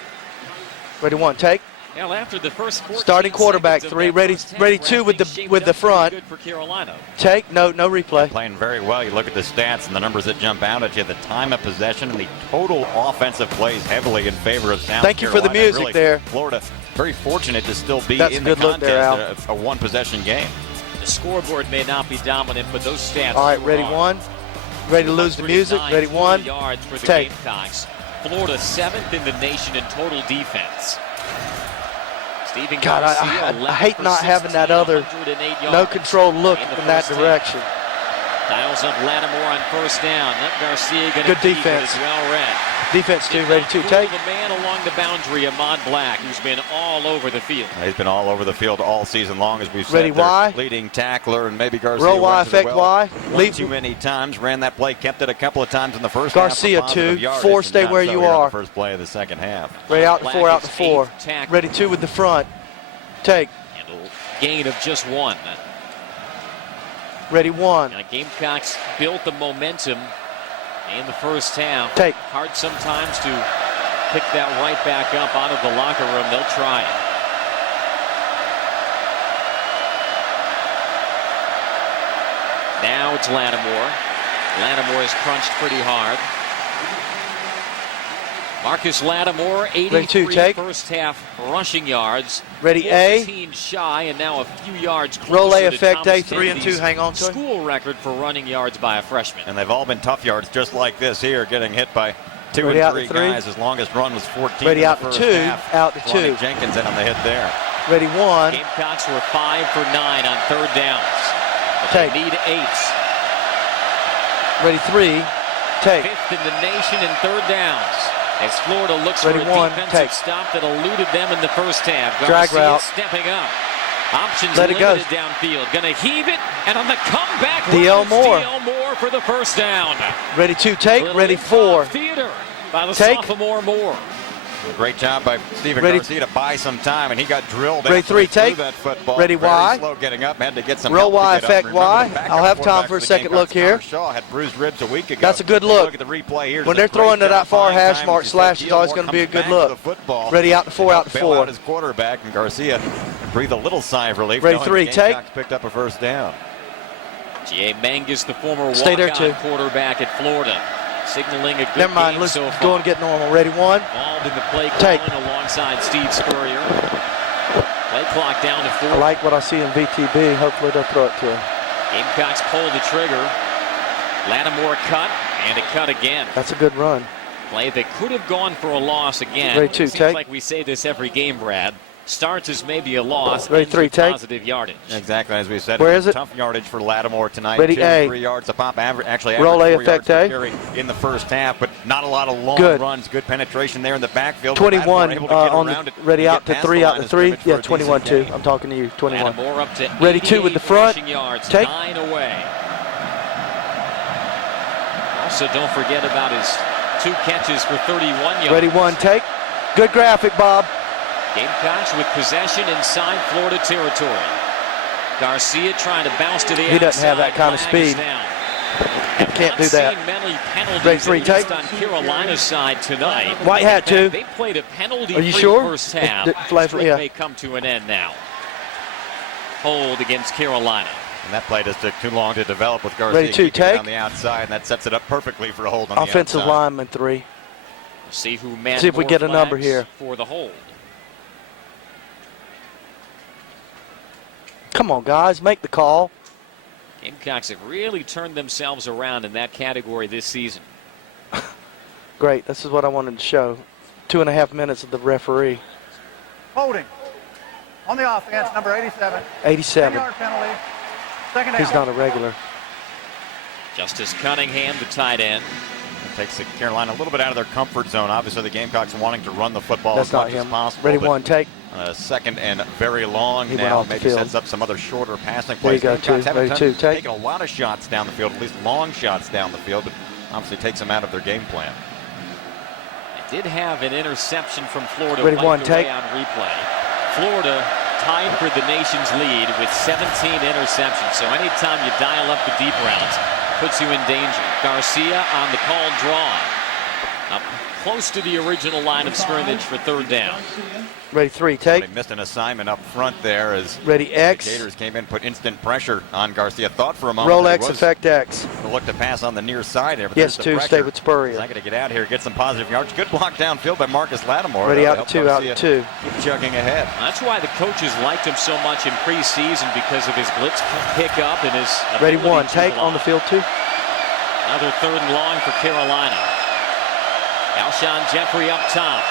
Ready, 1, take. Well, after the first 14 starting quarterback, 3. Ready, 2 with the front. Good for Carolina. Take. No replay. Playing very well. You look at the stats and the numbers that jump out at you. The time of possession and the total offensive plays heavily in favor of South Carolina. Thank you for the music really, there. Florida very fortunate to still be That's in a the good look there, contest. A one-possession game. The scoreboard may not be dominant, but those stats. All right, ready, 1. Ready to lose the music. Ready, 1. Yards for the take. Gamecocks. Florida 7th in the nation in total defense. Stephen God, Garcia, I hate not having that other no control look in that direction. Dials up Lattimore on first down. Garcia going to good defense. Well read. Defense 2, ready 2, take. The man along the boundary, Ahmad Black, who's been all over the field. He's been all over the field all season long, as we've said. Ready, Y. Leading tackler, and maybe Garcia. Roll Y, effect Y. Leave too many times. Ran that play, kept it a couple of times in the first Garcia half. 2, 4, stay where you are. First play of the second half. Ready, out to 4, out to 4. Ready, 2 with the front. Take. And a gain of just 1. Ready, 1. Now, Gamecocks built the momentum in the first half. Take. Hard sometimes to pick that right back up out of the locker room. They'll try it. Now it's Lattimore. Lattimore is crunched pretty hard. Marcus Lattimore, 83 first half rushing yards. Ready, A. 14 shy, and now a few yards closer. Roll A, to effect Thomas A, 3 and 2. Hang on to it. School record for running yards by a freshman. And they've all been tough yards, just like this here, getting hit by 2 Ready, and out 3 to 3. guys. His longest run was 14. Ready, in out the to first 2. Half. Out to 2. Ronnie Jenkins in on the hit there. Ready, 1. Gamecocks were 5 for 9 on third downs. But take. They need 8. Ready, 3. Take. 5th in the nation in third downs. As Florida looks ready, for a 1. defensive Take. stop that eluded them in the first half. Drag Garcia route. stepping up. Options Let it go. limited downfield. Going to heave it, and on the comeback, DL Moore. DL Moore for the first down. Ready, 2. Take. Ready, 4. Theater by the take. sophomore Moore. Great job by Stephen Garcia to buy some time, and he got drilled. Ready, three, take. That football. Ready, Very Y. slow getting up. Had to get some Roll help Y, to get up. effect Remember, Y. the backup I'll have time quarterback for a the second Gamecocks, look here. Connor Shaw had bruised ribs a week ago. That's a good look. Look at the replay here. When they're throwing to that far hash mark slash, it's always going to be a good look. Ready, out to 4, out to 4. Out his quarterback, and Garcia breathed a little sigh of relief. Ready, 3, take. Picked up a first down. G.A. Mangus, the former there, walk-on quarterback at Florida, signaling a good Never mind, game let's so far. go and get normal. Ready, 1. Involved in the play Take. calling alongside Steve Spurrier. Play clock down to 4. I like what I see in VTB. Hopefully they'll throw it to him. Gamecocks pull the trigger. Lattimore cut, and a cut again. That's a good run. Play that could have gone for a loss again. Ready, 2, Seems take. like we say this every game, Brad. Starts as maybe a loss. Ready, ends 3, with take. Positive yardage. Exactly, as we said. Where is it? Tough yardage for Lattimore tonight. Ready, 2 A. 3 yards a pop. Actually, Roll A, average 4 effect yards per A. carry in the first half, but not a lot of long Good. runs. Good penetration there in the backfield. 21 able to get on around the it ready, and out get to past 3, the out line to of 3. scrimmage for Yeah, a decent 21 2. gain. I'm talking to you. 21. Lattimore up to Ready, 2 with the front. rushing yards, Take. 9 away. Also, don't forget about his 2 catches for 31 yards. Ready, 1, take. Good graphic, Bob. Gamecocks with possession inside Florida territory. Garcia trying to bounce to the outside. He doesn't have that kind of Flag is speed. down. Can't do that. Seen many penalties Ready, 3, at least take. on Carolina's side tonight. White hat, In fact, 2. They played a penalty Are you free sure? first half. Flag, yeah. May come to an end now. Hold against Carolina. And that play just took too long to develop with Garcia. Ready, 2, kicking it take. on the outside, and that sets it up perfectly for a hold on Offensive the outside. lineman 3. See who mans See if we more get a number flags here. for the hold. Come on, guys, make the call. Gamecocks have really turned themselves around in that category this season. Great, this is what I wanted to show. 2.5 minutes of the referee. Holding. On the offense, number 87. 87. 10-yard penalty. Second down. He's not a regular. Justice Cunningham, the tight end. It takes Carolina a little bit out of their comfort zone. Obviously, the Gamecocks wanting to run the football That's as much not him. as possible. Ready, but 1, take. Second and very long He went now. off the Maybe field. sets up some other shorter passing There you plays. go, Gamecocks 2. haven't Ready, 2, take. taken a lot of shots down the field, at least long shots down the field, but obviously takes them out of their game plan. They did have an interception from Florida. Ready, wiped 1, away take. on replay. Florida tied for the nation's lead with 17 interceptions. So anytime you dial up the deep routes, puts you in danger. Garcia on the call draw. Up close to the original line of scrimmage for 3rd down. Ready, 3, take. They missed an assignment up front there as Ready, the X. Gators came in, put instant pressure on Garcia. Thought for a moment Roll that X, he was effect X. to look to pass on the near side there. But Yes, there's the 2, pressure. stay with Spurrier. He's not going to get out here, get some positive yards. Good block downfield by Marcus Lattimore. Ready, That'll out to 2, help out to Garcia 2. Keep chugging ahead. That's why the coaches liked him so much in preseason, because of his blitz pickup and his Ready, ability 1, to take. block. On the field 2. Another 3rd and long for Carolina. Alshon Jeffrey up top.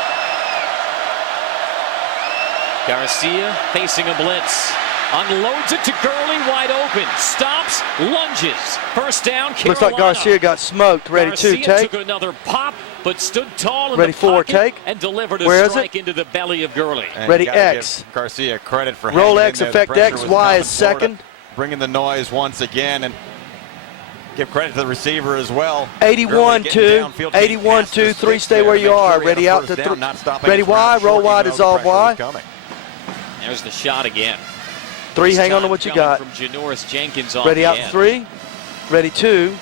Garcia facing a blitz. Unloads it to Gurley, wide open. Stops, lunges. First down, Carolina. Looks like Garcia got smoked. Ready, 2, Garcia take. took another pop, but stood tall in Ready, the 4, pocket take. and delivered Where a is strike it? into the belly of Gurley. And Ready, you gotta X. give Garcia credit for Roll hanging X, in there. The effect pressure X, was Y coming. is Florida second. Bringing the noise once again, and give credit to the receiver as well. 81 Gurley 2, getting downfield, 81 past the 2, 3, sticks stay there where to you make sure are. he had Ready, a out first to down, 3. not stopping Ready, his route Y, roll short, Y, even though the dissolve pressure was Y. coming. There's the shot again. 3, This hang on to time what you coming got. From Janoris Jenkins off Ready, the out to end. 3. Ready, 2.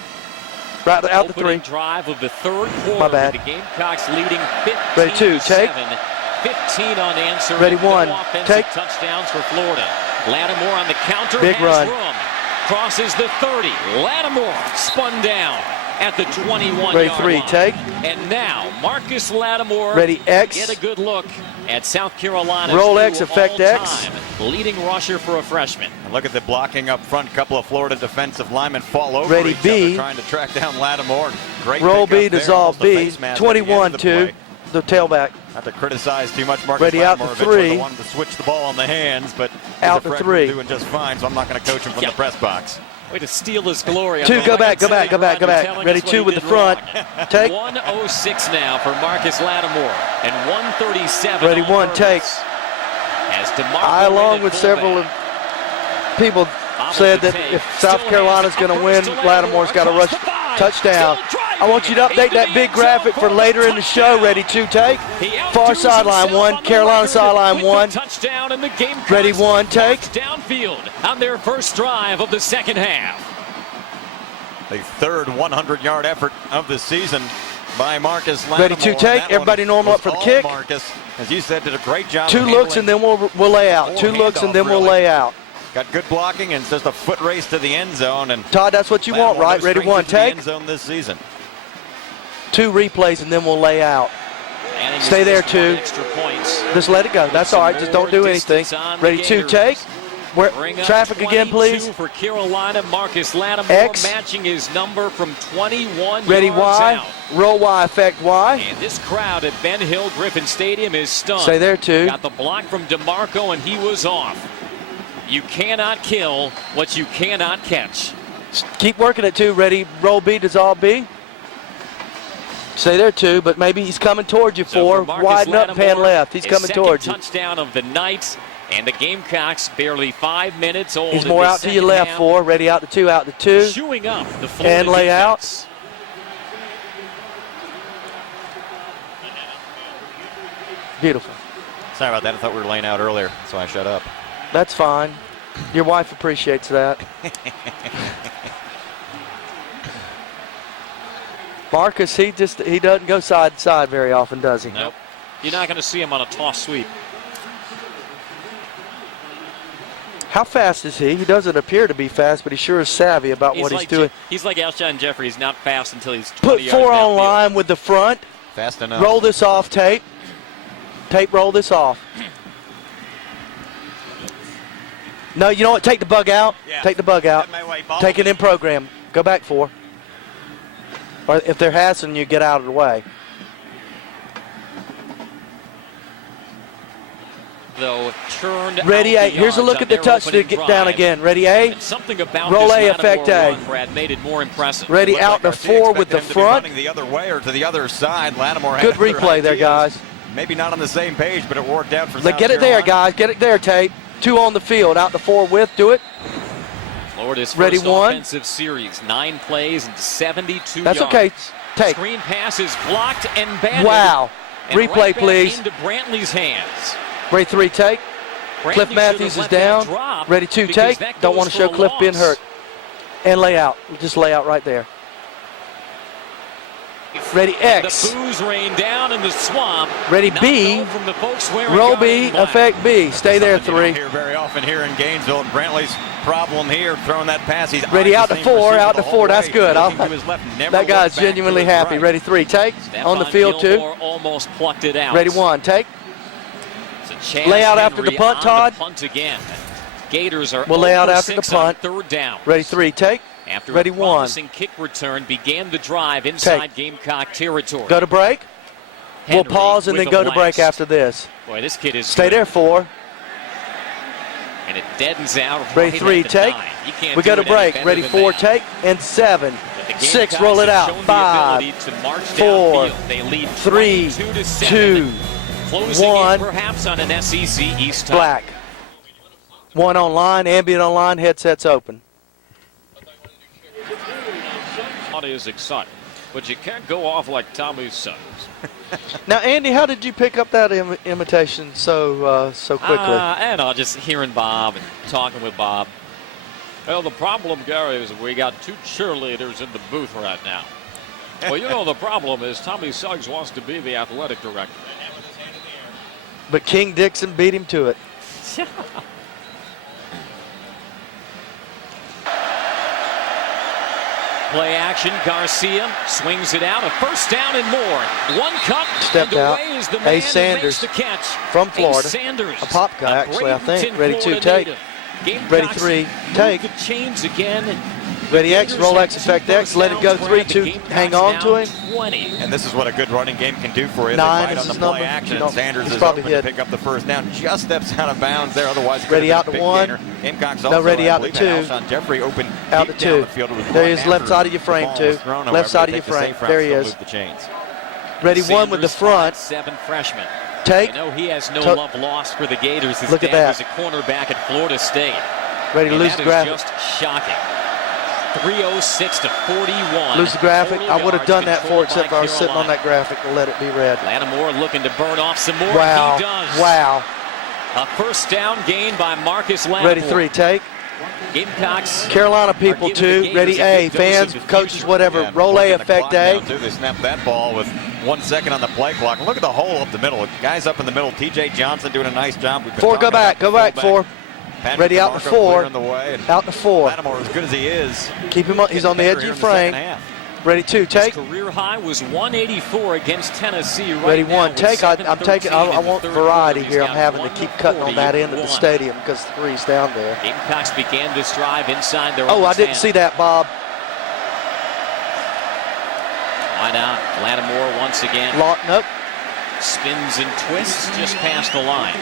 Right out to 3. Opening drive of the 3rd quarter. My bad. With the Gamecocks leading 15 Ready, 2, take. 15 unanswered. Ready, No 1, offensive take. touchdowns for Florida. Lattimore on the counter. Big has run. room. Crosses the 30. Lattimore spun down at the 21-yard Ready, 3, line. take. And now Marcus Lattimore. Ready, X. Get a good look at South Carolina's Roll new X, effect X. all-time leading rusher for a freshman. And look at the blocking up front. Couple of Florida defensive linemen fall over Ready, each B. other trying to track down Lattimore. Great Roll pickup B, there, dissolve almost a B. face mask at the end of 21 the 2. play. The tailback. Not to criticize too much Marcus Ready, out to Lattimore. Eventually 3. the one to switch the ball on the hands, but he's Out a to freshman 3. doing just fine, so I'm not going to coach him from Yeah. the press box. Way to steal his glory. 2, go back, go back, go back, go back. Ready, 2 with the front. Take. 1:06 now for Marcus Lattimore and 1:37. Ready, 1, take. As DeMarco I, along in with at several fullback. people, Off said the that tape. if South Still Carolina's has going to a win, first to Lattimore's got to across rush the 5. touchdown. Still driving. I want you to update that big graphic for later in the show. Ready, 2, take. Far sideline 1, Carolina sideline 1. Touchdown and the game. Ready, 1, take. Downfield on their first drive of the second half. The third 100-yard effort of the season by Marcus Lattimore. Ready, 2, take. Everybody normal up for the kick. Marcus, as you said, did a great job. 2 looks and then we'll lay out. 2 looks and then we'll lay out. Got good blocking and it's just a foot race to the end zone. And Todd, that's what you want, right? Ready, 1, take. End zone this season. 2 replays and then we'll lay out. Stay there, 2. Just let it go. That's all right. Just don't do anything. Ready, 2, take. Traffic again, please. For Carolina, Marcus Lattimore X. matching his number from 21 Ready, yards Y. out. Roll Y, effect Y. And this crowd at Ben Hill Griffin Stadium is stunned. Stay there, 2. Got the block from DeMarco, and he was off. You cannot kill what you cannot catch. Keep working it, 2. Ready, roll B, dissolve B. Stay there, 2, but maybe he's coming towards you, 4. Widen up, pan left. He's coming towards you. Touchdown of the night, and the Gamecocks barely 5 minutes old. He's more out to your left, 4. Ready, out to 2, out to 2. Chewing up the Florida and lay out. defense. Beautiful. Sorry about that. I thought we were laying out earlier, so I shut up. That's fine. Your wife appreciates that. Marcus, he doesn't go side to side very often, does he? Nope. You're not going to see him on a toss sweep. How fast is he? He doesn't appear to be fast, but he sure is savvy about what he's doing. He's like Alshon Jeffrey. He's not fast until he's 20 Put yards 4 on downfield. line with the front. Fast enough. Roll this off, tape. Tape, roll this off. No, you know what? Take the bug out. Yeah. Take the bug out. Take it in program. Go back 4. Or if they're hassling you, get out of the way. Though turned Ready, out A. the Here's a yards look on at the their touch to opening get drive. down again. Ready, A. And something about Roll this A, Lattimore effect A. run, Brad, made it more impressive. Ready, out to 4 with the front. The other way or to the other side. Lattimore Good had other replay there, ideas. guys. Maybe not on the same page, but it worked out for Let South get it there, Carolina. guys. Get it there, tape. 2 on the field. Out to 4 with. Do it. Florida's Ready, first 1. offensive series. 9 plays and 72 That's yards. okay. Take. Screen pass is blocked and banded. Wow. And Replay, right back please. into Brantley's hands. Ready, 3, take. Brantley Cliff should Matthews have is let that down. drop Ready, 2, because take. that Don't goes want to for show a Cliff being loss. hurt. And lay out. Just lay out right there. Ready, X. The booze rain down in the swamp. Ready, Not B. known from the folks wearing Roll guard B, in black. effect B. Stay there, Something you don't 3. hear very often here in Gainesville. And Brantley's problem here, throwing that pass. He's Ready, eyed out the to same 4, receiver out the to whole 4. That's way. good. Looking to his left, never That looked guy's back to genuinely his happy. right. Ready, 3, take. On the field, 2. Gilmore almost plucked it out. Ready, 1, take. It's a chance Lay out after the Henry punt, on Todd. The punt again. Gators are We'll lay out over after the 6 on punt. 3rd down. Ready, 3, take. After Ready, a 1. promising kick return began the drive inside Gamecock territory. Go to break. We'll Henry pause and with then go a to break blast. after this. Boy, this kid is Stay good. there, 4. And it deadens out. Ready, right 3, at the take. 9. You can't We do go to it any break. better Ready, than 4, that. take. And 7. But the 6, Gamecocks roll it have out. shown the 5, ability to march 4, downfield. They lead 3, 22-7. 2, Closing 1. in perhaps on an SEC East title. black. 1 online, ambient online, headsets open. What is exciting, but you can't go off like Tommy Suggs. Now, Andy, how did you pick up that imitation so quickly? And just hearing Bob and talking with Bob. Well, the problem, Gary, is we got 2 cheerleaders in the booth right now. Well, you know, the problem is Tommy Suggs wants to be the athletic director. But King Dixon beat him to it. Play action, Garcia swings it out, a first down and more. 1 cut, Stepped and out. away is the man Ace who makes Sanders the catch. from Florida. Ace Sanders, A pop guy, a actually, I think. Bradenton, Ready, 2, Florida take. native. Gamecocks Ready, 3, take. move the chains again. Ready, X, roll X, effect X, let it go, 3, 2, hang on to him. 20. And this is what a good running game can do for you. 9 they is fight on his the play number. action, You know, and Sanders he's is probably open to hit. pick up the first down. Just steps out of bounds there. Otherwise, it Ready, could out have to been a big 1. gainer. Gamecocks No, also, ready, I out to believe, 2. had Alshon Jeffrey open Out deep to down 2. the field. It was There run he is, left after side of your the frame, ball 2. was thrown. Left However, side they of your take the frame. safe route, There he still is. move the chains. Ready, 1 with the front. 7 freshman. Take. You know he has no To- love lost for the Gators. His Look at dad that. was a cornerback at Florida State. Ready to And lose that the is graphic. just shocking. 3:06 to 41. Lose the graphic. Total I would have yards done that for controlled it, except by I was sitting on Carolina. that graphic and let it be read. Lattimore looking to burn off some more. Wow. He does. Wow. A first down gain by Marcus Lattimore. Ready 3, take. Gamecocks. Carolina people are giving the 2. Ready Gators A. a good dose Fans, of the coaches, future. whatever. Yeah, Roll A, working the effect clock A. down, too. They snapped that ball with 1 second on the play clock. Look at the hole up the middle. Guys up in the middle. T.J. Johnson doing a nice job. We've been 4, go talking back. about Go back, the 4. Patrick Ready out to DeMarco 4. clearing the way, and Out to 4. Lattimore, as good as he is, Keep him up. He's on the edge of your frame. Ready 2, His take. career high was 184 against Tennessee. Right Ready now 1, with take. I'm 7:13 taking. I in the want third variety quarter. here. He's I'm got having to keep cutting on that end of the 141. stadium because the 3's down there. Gamecocks began this drive inside their Oh, own I didn't 10. see that, Bob. Wide out. Lattimore once again Nope. spins and twists just past the line.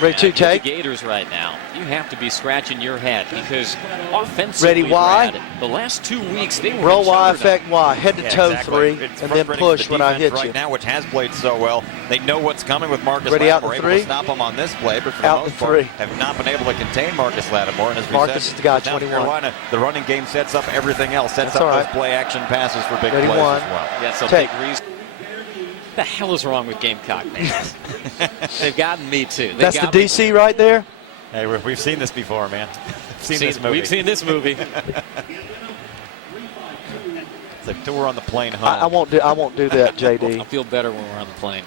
Ready 2, And if you're take. the Gators right now, you have to be scratching your head because offensively, Ready, Y. Brad, the last 2 weeks they were Roll a Y, juggernaut. effect Y. Head to toe exactly. 3, It's and then frustrating push for the when I defense hit you. right now, which has played so well. They know what's coming with Marcus Ready out Lattimore. to Able 3. to stop him on this play, but for the Out to most part, 3. have not been able to contain Marcus Lattimore. And as we Marcus said, is the guy, with South 21. Carolina, the running game sets up everything else. Sets That's all up right. those play action passes for big Ready, plays 1. as well. That's a Take. big reason. What the hell is wrong with Gamecock fans? They've gotten me too. They That's the got me. DC right there. Hey, we've seen this before, man. We've seen this movie. We've seen this movie. It's a tour on the plane home. I won't do. I won't do that, I JD. feel better when we're on the plane.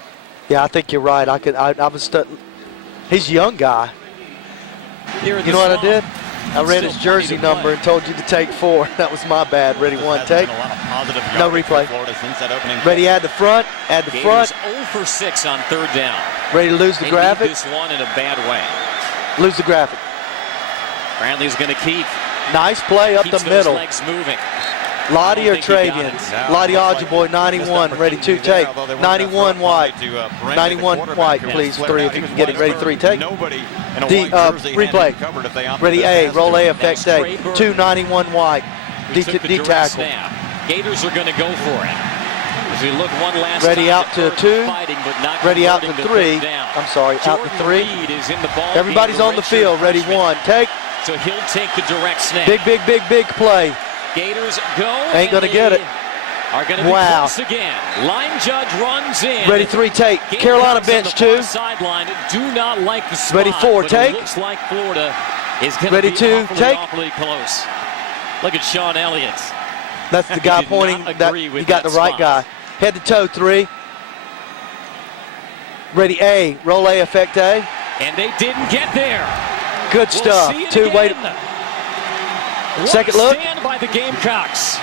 Yeah, I think you're right. I could. I was. He's a young guy. Here in You the know what I swamp, did? I read his still plenty jersey to number play. and told you to take 4. That was my bad. Ready 1, Hasn't take. been a lot of positive No yardage for replay. Florida since that opening Ready, add the front. Add the Gators front. 0 for 6 on third down. Ready to lose the They graphic. need this one in a bad way. Lose the graphic. Brantley's going to keep. Nice play up Keeps the those middle. legs moving. Ladi I or don't think he got Travian. it. No, Ladi looks Ajiboye, like 91. missed Ready 2, opportunity there, take. although they weren't gonna 91 throw it white. to, Brantley, the 91 quarterback, white, who please. flared 3 out. if He you was can get it. wide Ready open. 3, take. Nobody in a The, white jersey had replay. him covered if they opted Ready to A. pass Roll to A. him. Effect That A. was Trey 291 white. He took the D direct tackle. snap. Gators are going to go for it. As we look one last Ready time, out the to Birds 2. fighting, but not Ready out to converting 3. third down. I'm sorry, out to Jordan 3. Reed is in the ball Everybody's game, on the redshirt field. Ready freshman. 1, take. So he'll take the direct snap. Big play. Gators go. Ain't gonna and get they it. Are going to be Wow. close again. Line judge runs in. Ready 3, take. Gamecocks Carolina on bench the far 2. sideline do not like the spot. Ready 4, but take. It looks like Florida is going to Ready be 2, awfully, take. awfully close. Look at Sean Elliott. That's the guy did pointing. not That agree with you got that the right spot. guy. Head to toe 3. Ready A. Roll A. Effect A. And they didn't get there. Good We'll stuff. see it 2. Wait. again. What Second a look. stand by the Gamecocks.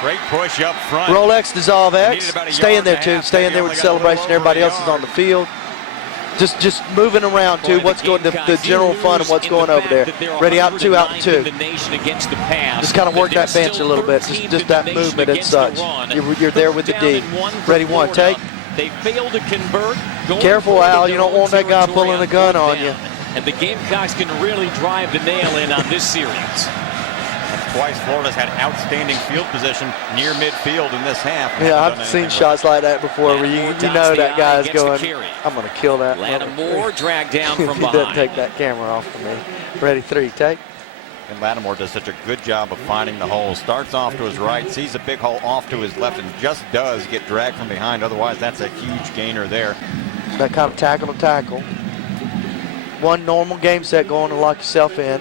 Great push up front. Roll X. Dissolve Needed X. about a Stay in yard there and a too. half. Stay in Maybe there with only the got a little celebration. over Everybody a else is yard. on the field. Just moving around Boy, too. What's going the Gamecocks, general you fun and lose what's in going the over fact there. that they're Ready out 2, out 109th to in 2. the nation against the pass, Just kind of but work they're that bench a still little bit. 13th Just in that the nation movement and against the such. run. You're there with the Third D. down and 1 for Ready 1, Florida. take. They failed to convert. Going Careful, forward Al. in You their don't own want that guy territory pulling a gun third on down. you. And the Gamecocks can really drive the nail in on this series. Twice Florida's had outstanding field position near midfield in this half. Yeah, I've seen shots like that before where you know that guy's going, I'm going to kill that. Lattimore dragged down If from he doesn't behind. take that camera off of me. Ready 3, take. And Lattimore does such a good job of finding the hole. Starts off to his right, sees a big hole off to his left, and just does get dragged from behind. Otherwise, that's a huge gainer there. That kind of tackle to tackle. One normal game set going to lock yourself in.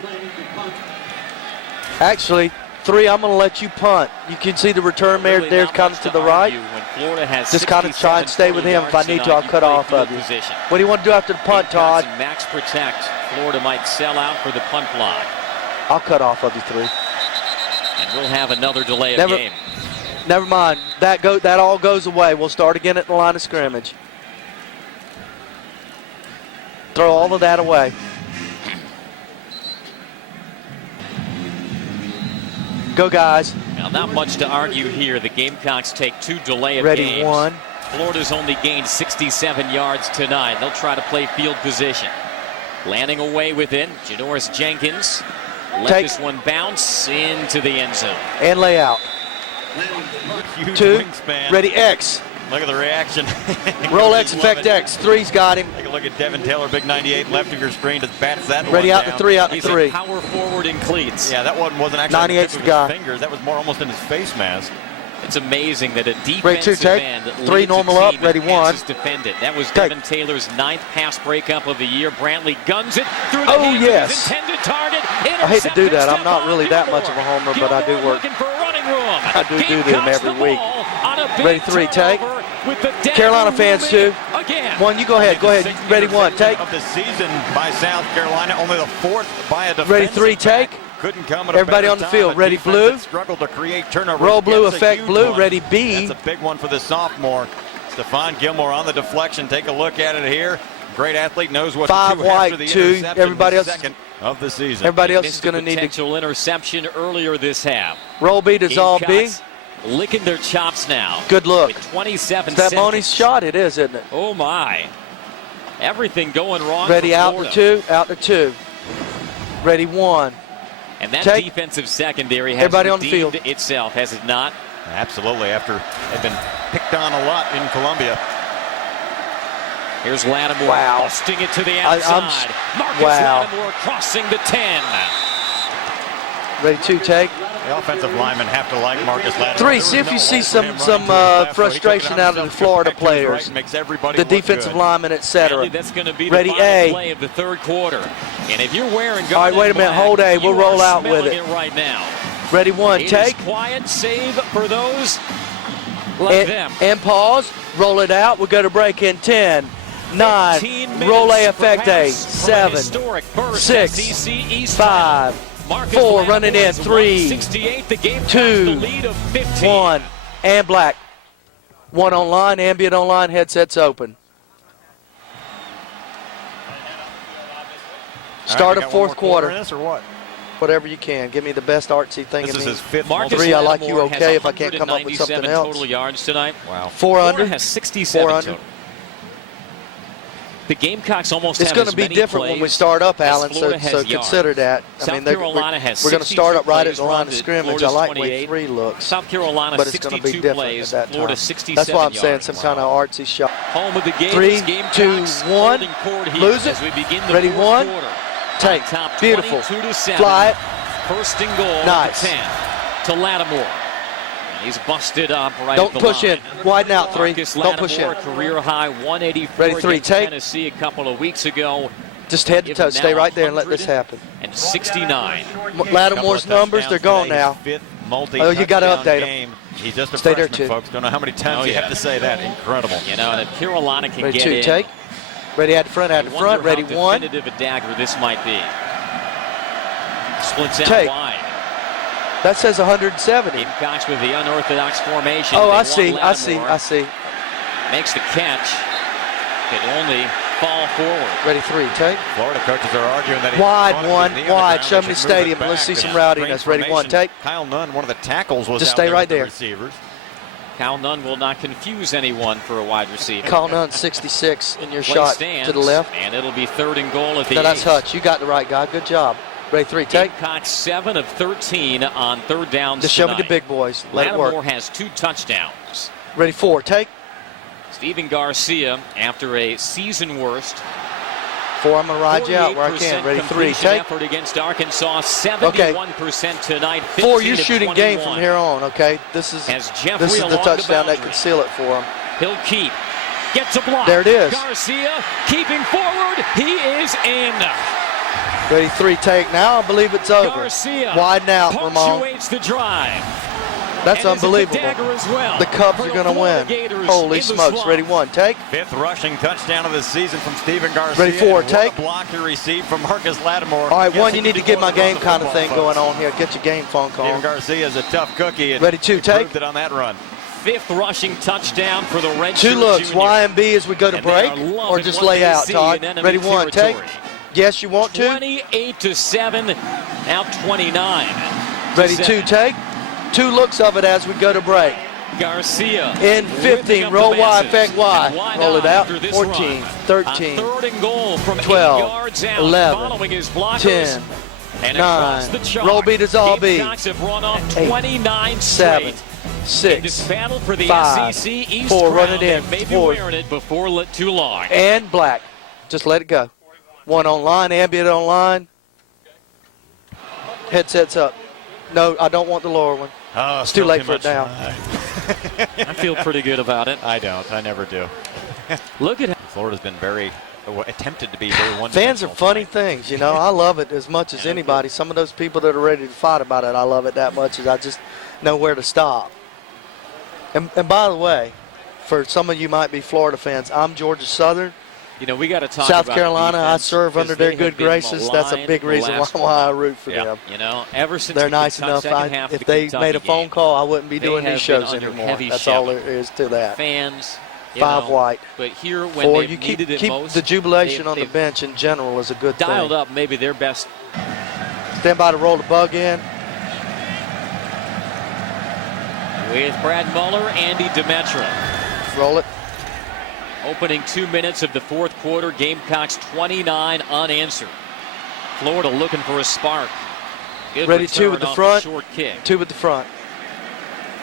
Actually, 3, I'm going to let you punt. You can see the return there. Really There's not kind much of to the right. argue when Florida has Just kind of try and stay with him. If I need to, I'll cut off of you. Position. What do you want to do after the punt, Todd? Max protect. Florida might sell out for the punt block. I'll cut off of you 3. And we'll have another delay of Never- game. Never mind. That all goes away. We'll start again at the line of scrimmage. Throw all of that away. Go, guys. Now, not much to argue here. The Gamecocks take 2 delay of Ready games. 1. Florida's only gained 67 yards tonight. They'll try to play field position. Landing away with it, Janoris Jenkins. Let Take. this one bounce into the end zone. And lay out. Huge 2. wingspan. Ready X. Look at the reaction. Rolex Effect X. Three's got him. Take a look at Devin Taylor, big 98 left of your screen. Just bats that Ready one out down. to three, out to He's three. a power forward in cleats. Yeah, that one wasn't actually on the 98's tip of the guy. his fingers. That was more almost in his face mask. It's amazing that a Ready, two, defensive take. end Three, leads a normal up, team ready, in one. passes defended. That was Take. Devin Taylor's 9th pass breakup of the year. Brantley guns it through the Oh, hands yes. of his intended target. I hate to do that. I'm not Stephon really that Gilmore. much of a homer, but I do Gilmore work. looking for running room. I do them Gamecocks every the week. ball on a big Ready, three, take. turnover with the Carolina Dagger fans, moving too. Again. One, you go ahead. Go ahead. Ready, one, take. Of the season by South Carolina, only the 4th by a defensive Ready, three, back. take. Couldn't come at a Everybody better on the time. field. A Ready, defense blue. that struggled to create turnovers. Roll blue, Gets a effect huge blue. one. Ready, B. That's a big one for the sophomore. Stephon Gilmore on the deflection. Take a look at it here. Great athlete, knows what Five to do white, after the two. interception. Everybody His else- second of the season. Everybody else is Missed going a to need to. potential interception earlier this half. Roll B to all B. Gamecocks licking their chops now. Good look. With 27 Is that seconds. Moni's shot? It is, isn't it? Oh my. Everything going wrong. Ready, for out to Florida. two. Out to two. Ready, one. And that Take. defensive secondary has Everybody on the redeemed field. itself, has it not? Absolutely, after they've been picked on a lot in Columbia. Here's Lattimore Wow. busting it to the I'm outside. Marcus wow. Lattimore crossing the 10. Ready, two, take. The offensive linemen have to like Marcus Lattimore. Three, There see was if you no see hole for some him running to his left, so he took it frustration on out of the himself, Florida goes back to his players, right, makes everybody the look defensive good. linemen, etc. Sadly, that's going to be Ready, the final A. play of the third quarter. And if you're wearing All right, wait a minute, black, hold A. We'll you roll are out with smelling it. right now. Ready, one, It take. is quiet, save for those like them. And pause. Roll it out. We'll go to break in 10, 9. 15 Roll A, minutes, effect A. perhaps, for a 7, historic first 6, SEC East 5, title. Marcus 4, Lattimore running in, has 3, 168, the Gamecocks 2, the lead of 15. 1, and black. One online, ambient online, headsets open. Start of fourth quarter. In this or what? Whatever you can. Give me the best artsy thing This in is me. his fifth Marcus Three, I like you Lattimore okay has if I can't come up with something 197 else. total yards tonight. Wow. 4 Florida under. has 67 4 under. total. The Gamecocks almost It's have going as to be many different when we plays start up, as Alan, Florida so has yards. consider that. South Carolina has we're going to start up right at 62 the line of plays, scrimmage. I Florida's like the way 28. 3 looks, South Carolina but it's going to be 62 different plays, at that Florida time. 67 That's why I'm saying yards. some kind of artsy shot. Home of the Gators, 3, Gamecocks 2, 1. holding court here Lose it. as we begin the Ready, fourth 1. quarter. Take. On top, Beautiful. 22-7. Fly it. First and goal Nice. at the 10 to Lattimore. He's busted up right Don't at the push line. in. Widen out, 3. Marcus Don't push in. Lattimore, career high 184 Ready, 3, against take. Tennessee a couple of weeks ago. Just head to Give toe. him Stay now right there and let this happen. 169. Lattimore's numbers, they're gone now. Oh, you got to update them. He's just a Stay there, freshman, too. folks. Don't know how many times you have to say that. Incredible. You know, and if Carolina can Ready, get 2, in, take. Ready at the front, at I the front. wonder Ready, how 1. definitive a dagger this might be. Splits out Take. wide. That says 170. Gamecocks with the unorthodox formation. Oh, They I want see. Lattimore. I see. Makes the catch. Could only fall forward. Ready, 3, take. Florida coaches are arguing that he Wide, wanted one, his knee on the wide. ground, Show they me should stadium. move it Let's see back. some And rowdiness. strange Ready, 1, formation. take. Kyle Nunn, one of the tackles, was Just out stay there right with the there. receivers. Cal Nunn will not confuse anyone for a wide receiver. Call none 66 in your Play shot stands, to the left. and it'll be third and goal at the No, that's 8. Hutch. You got the right guy. Good job. Ready, 3, take. Gamecocks 7 of 13 on third downs Just show me the tonight. big boys. Let it Lattimore work. has 2 touchdowns. Ready, 4, take. Stephen Garcia, after a season worst, 4, I'm going to ride you out where I 48% can. Ready, 3, completion take. effort against Arkansas, 71% tonight. 4, you're 15 of shooting game 21. from here on, okay? This is As Jeffrey the along touchdown that boundary. could seal it for him. He'll keep. Gets a block. There it is. Garcia keeping forward. He is in. Ready, 3, take. Now I believe it's over. Garcia Widen out, Ramon. punctuates the drive. That's And is it the unbelievable. dagger as well The Cubs for are the going to Florida win. Gators Holy in the smokes. swamp. Ready, 1, take. Fifth rushing touchdown of the season from Stephen Garcia. Ready, 4, and take. What a block he received from Marcus Lattimore. All right, Guess 1, he you can need to do get more my than run game the kind of football, thing folks. going on here. Get your game funk Stephen on. Garcia is a tough cookie. And Ready, 2, he take. proved it on that run. 5th rushing touchdown for the Red 2 Shirt looks, junior. Y and B as we go to And they break, are loving or just what lay they out, see Todd. in enemy Ready, 1, take. territory. Yes, you want to. 28-7, now 29. Ready, 2, take. 2 looks of it as we go to break. Garcia In whipping 15, up roll the Y, bases. effect Y. And why Roll it not out. after this 14, run? 13, A third and goal from 12, 8 yards out, 11, following his blockers. 10, and 9, across the chart, roll B to all B. Gamecocks have run off 8, 29 7, straight. In 6, this battle for the 5, SEC East 4, run crown, it in, they may be 4. wearing it before too long. And black. Just let it go. 1 online, ambient online. Headsets up. No, I don't want the lower one. Oh, It's too late for it now. I feel pretty good about it. I don't. I never do. Look at Florida's been very attempted to be very one-dimensional. Fans are funny tonight. things, you know. I love it as much as anybody. Some of those people that are ready to fight about it, I love it that much as I just know where to stop. And by the way, for some of you might be Florida fans, I'm Georgia Southern. You know, we got to talk South about Carolina, I defense, serve under their good graces. That's a big reason why I root for them. You know, ever since They're the nice enough. second half of If the they Kentucky made a phone game, call, I wouldn't be they doing have these been shows under anymore. heavy That's all shepherd. there is to that. fans. 5 white. But here, when 4, they've you keep needed it most, the jubilation on the they've bench in general is a good dialed thing. up maybe their best. Stand by to roll the bug in. With Brad Muller, Andy Demetra. Roll it. Opening 2 minutes of the fourth quarter, Gamecocks 29 unanswered. Florida looking for a spark. Good Ready 2 with return the off front. short kick. 2 with the front.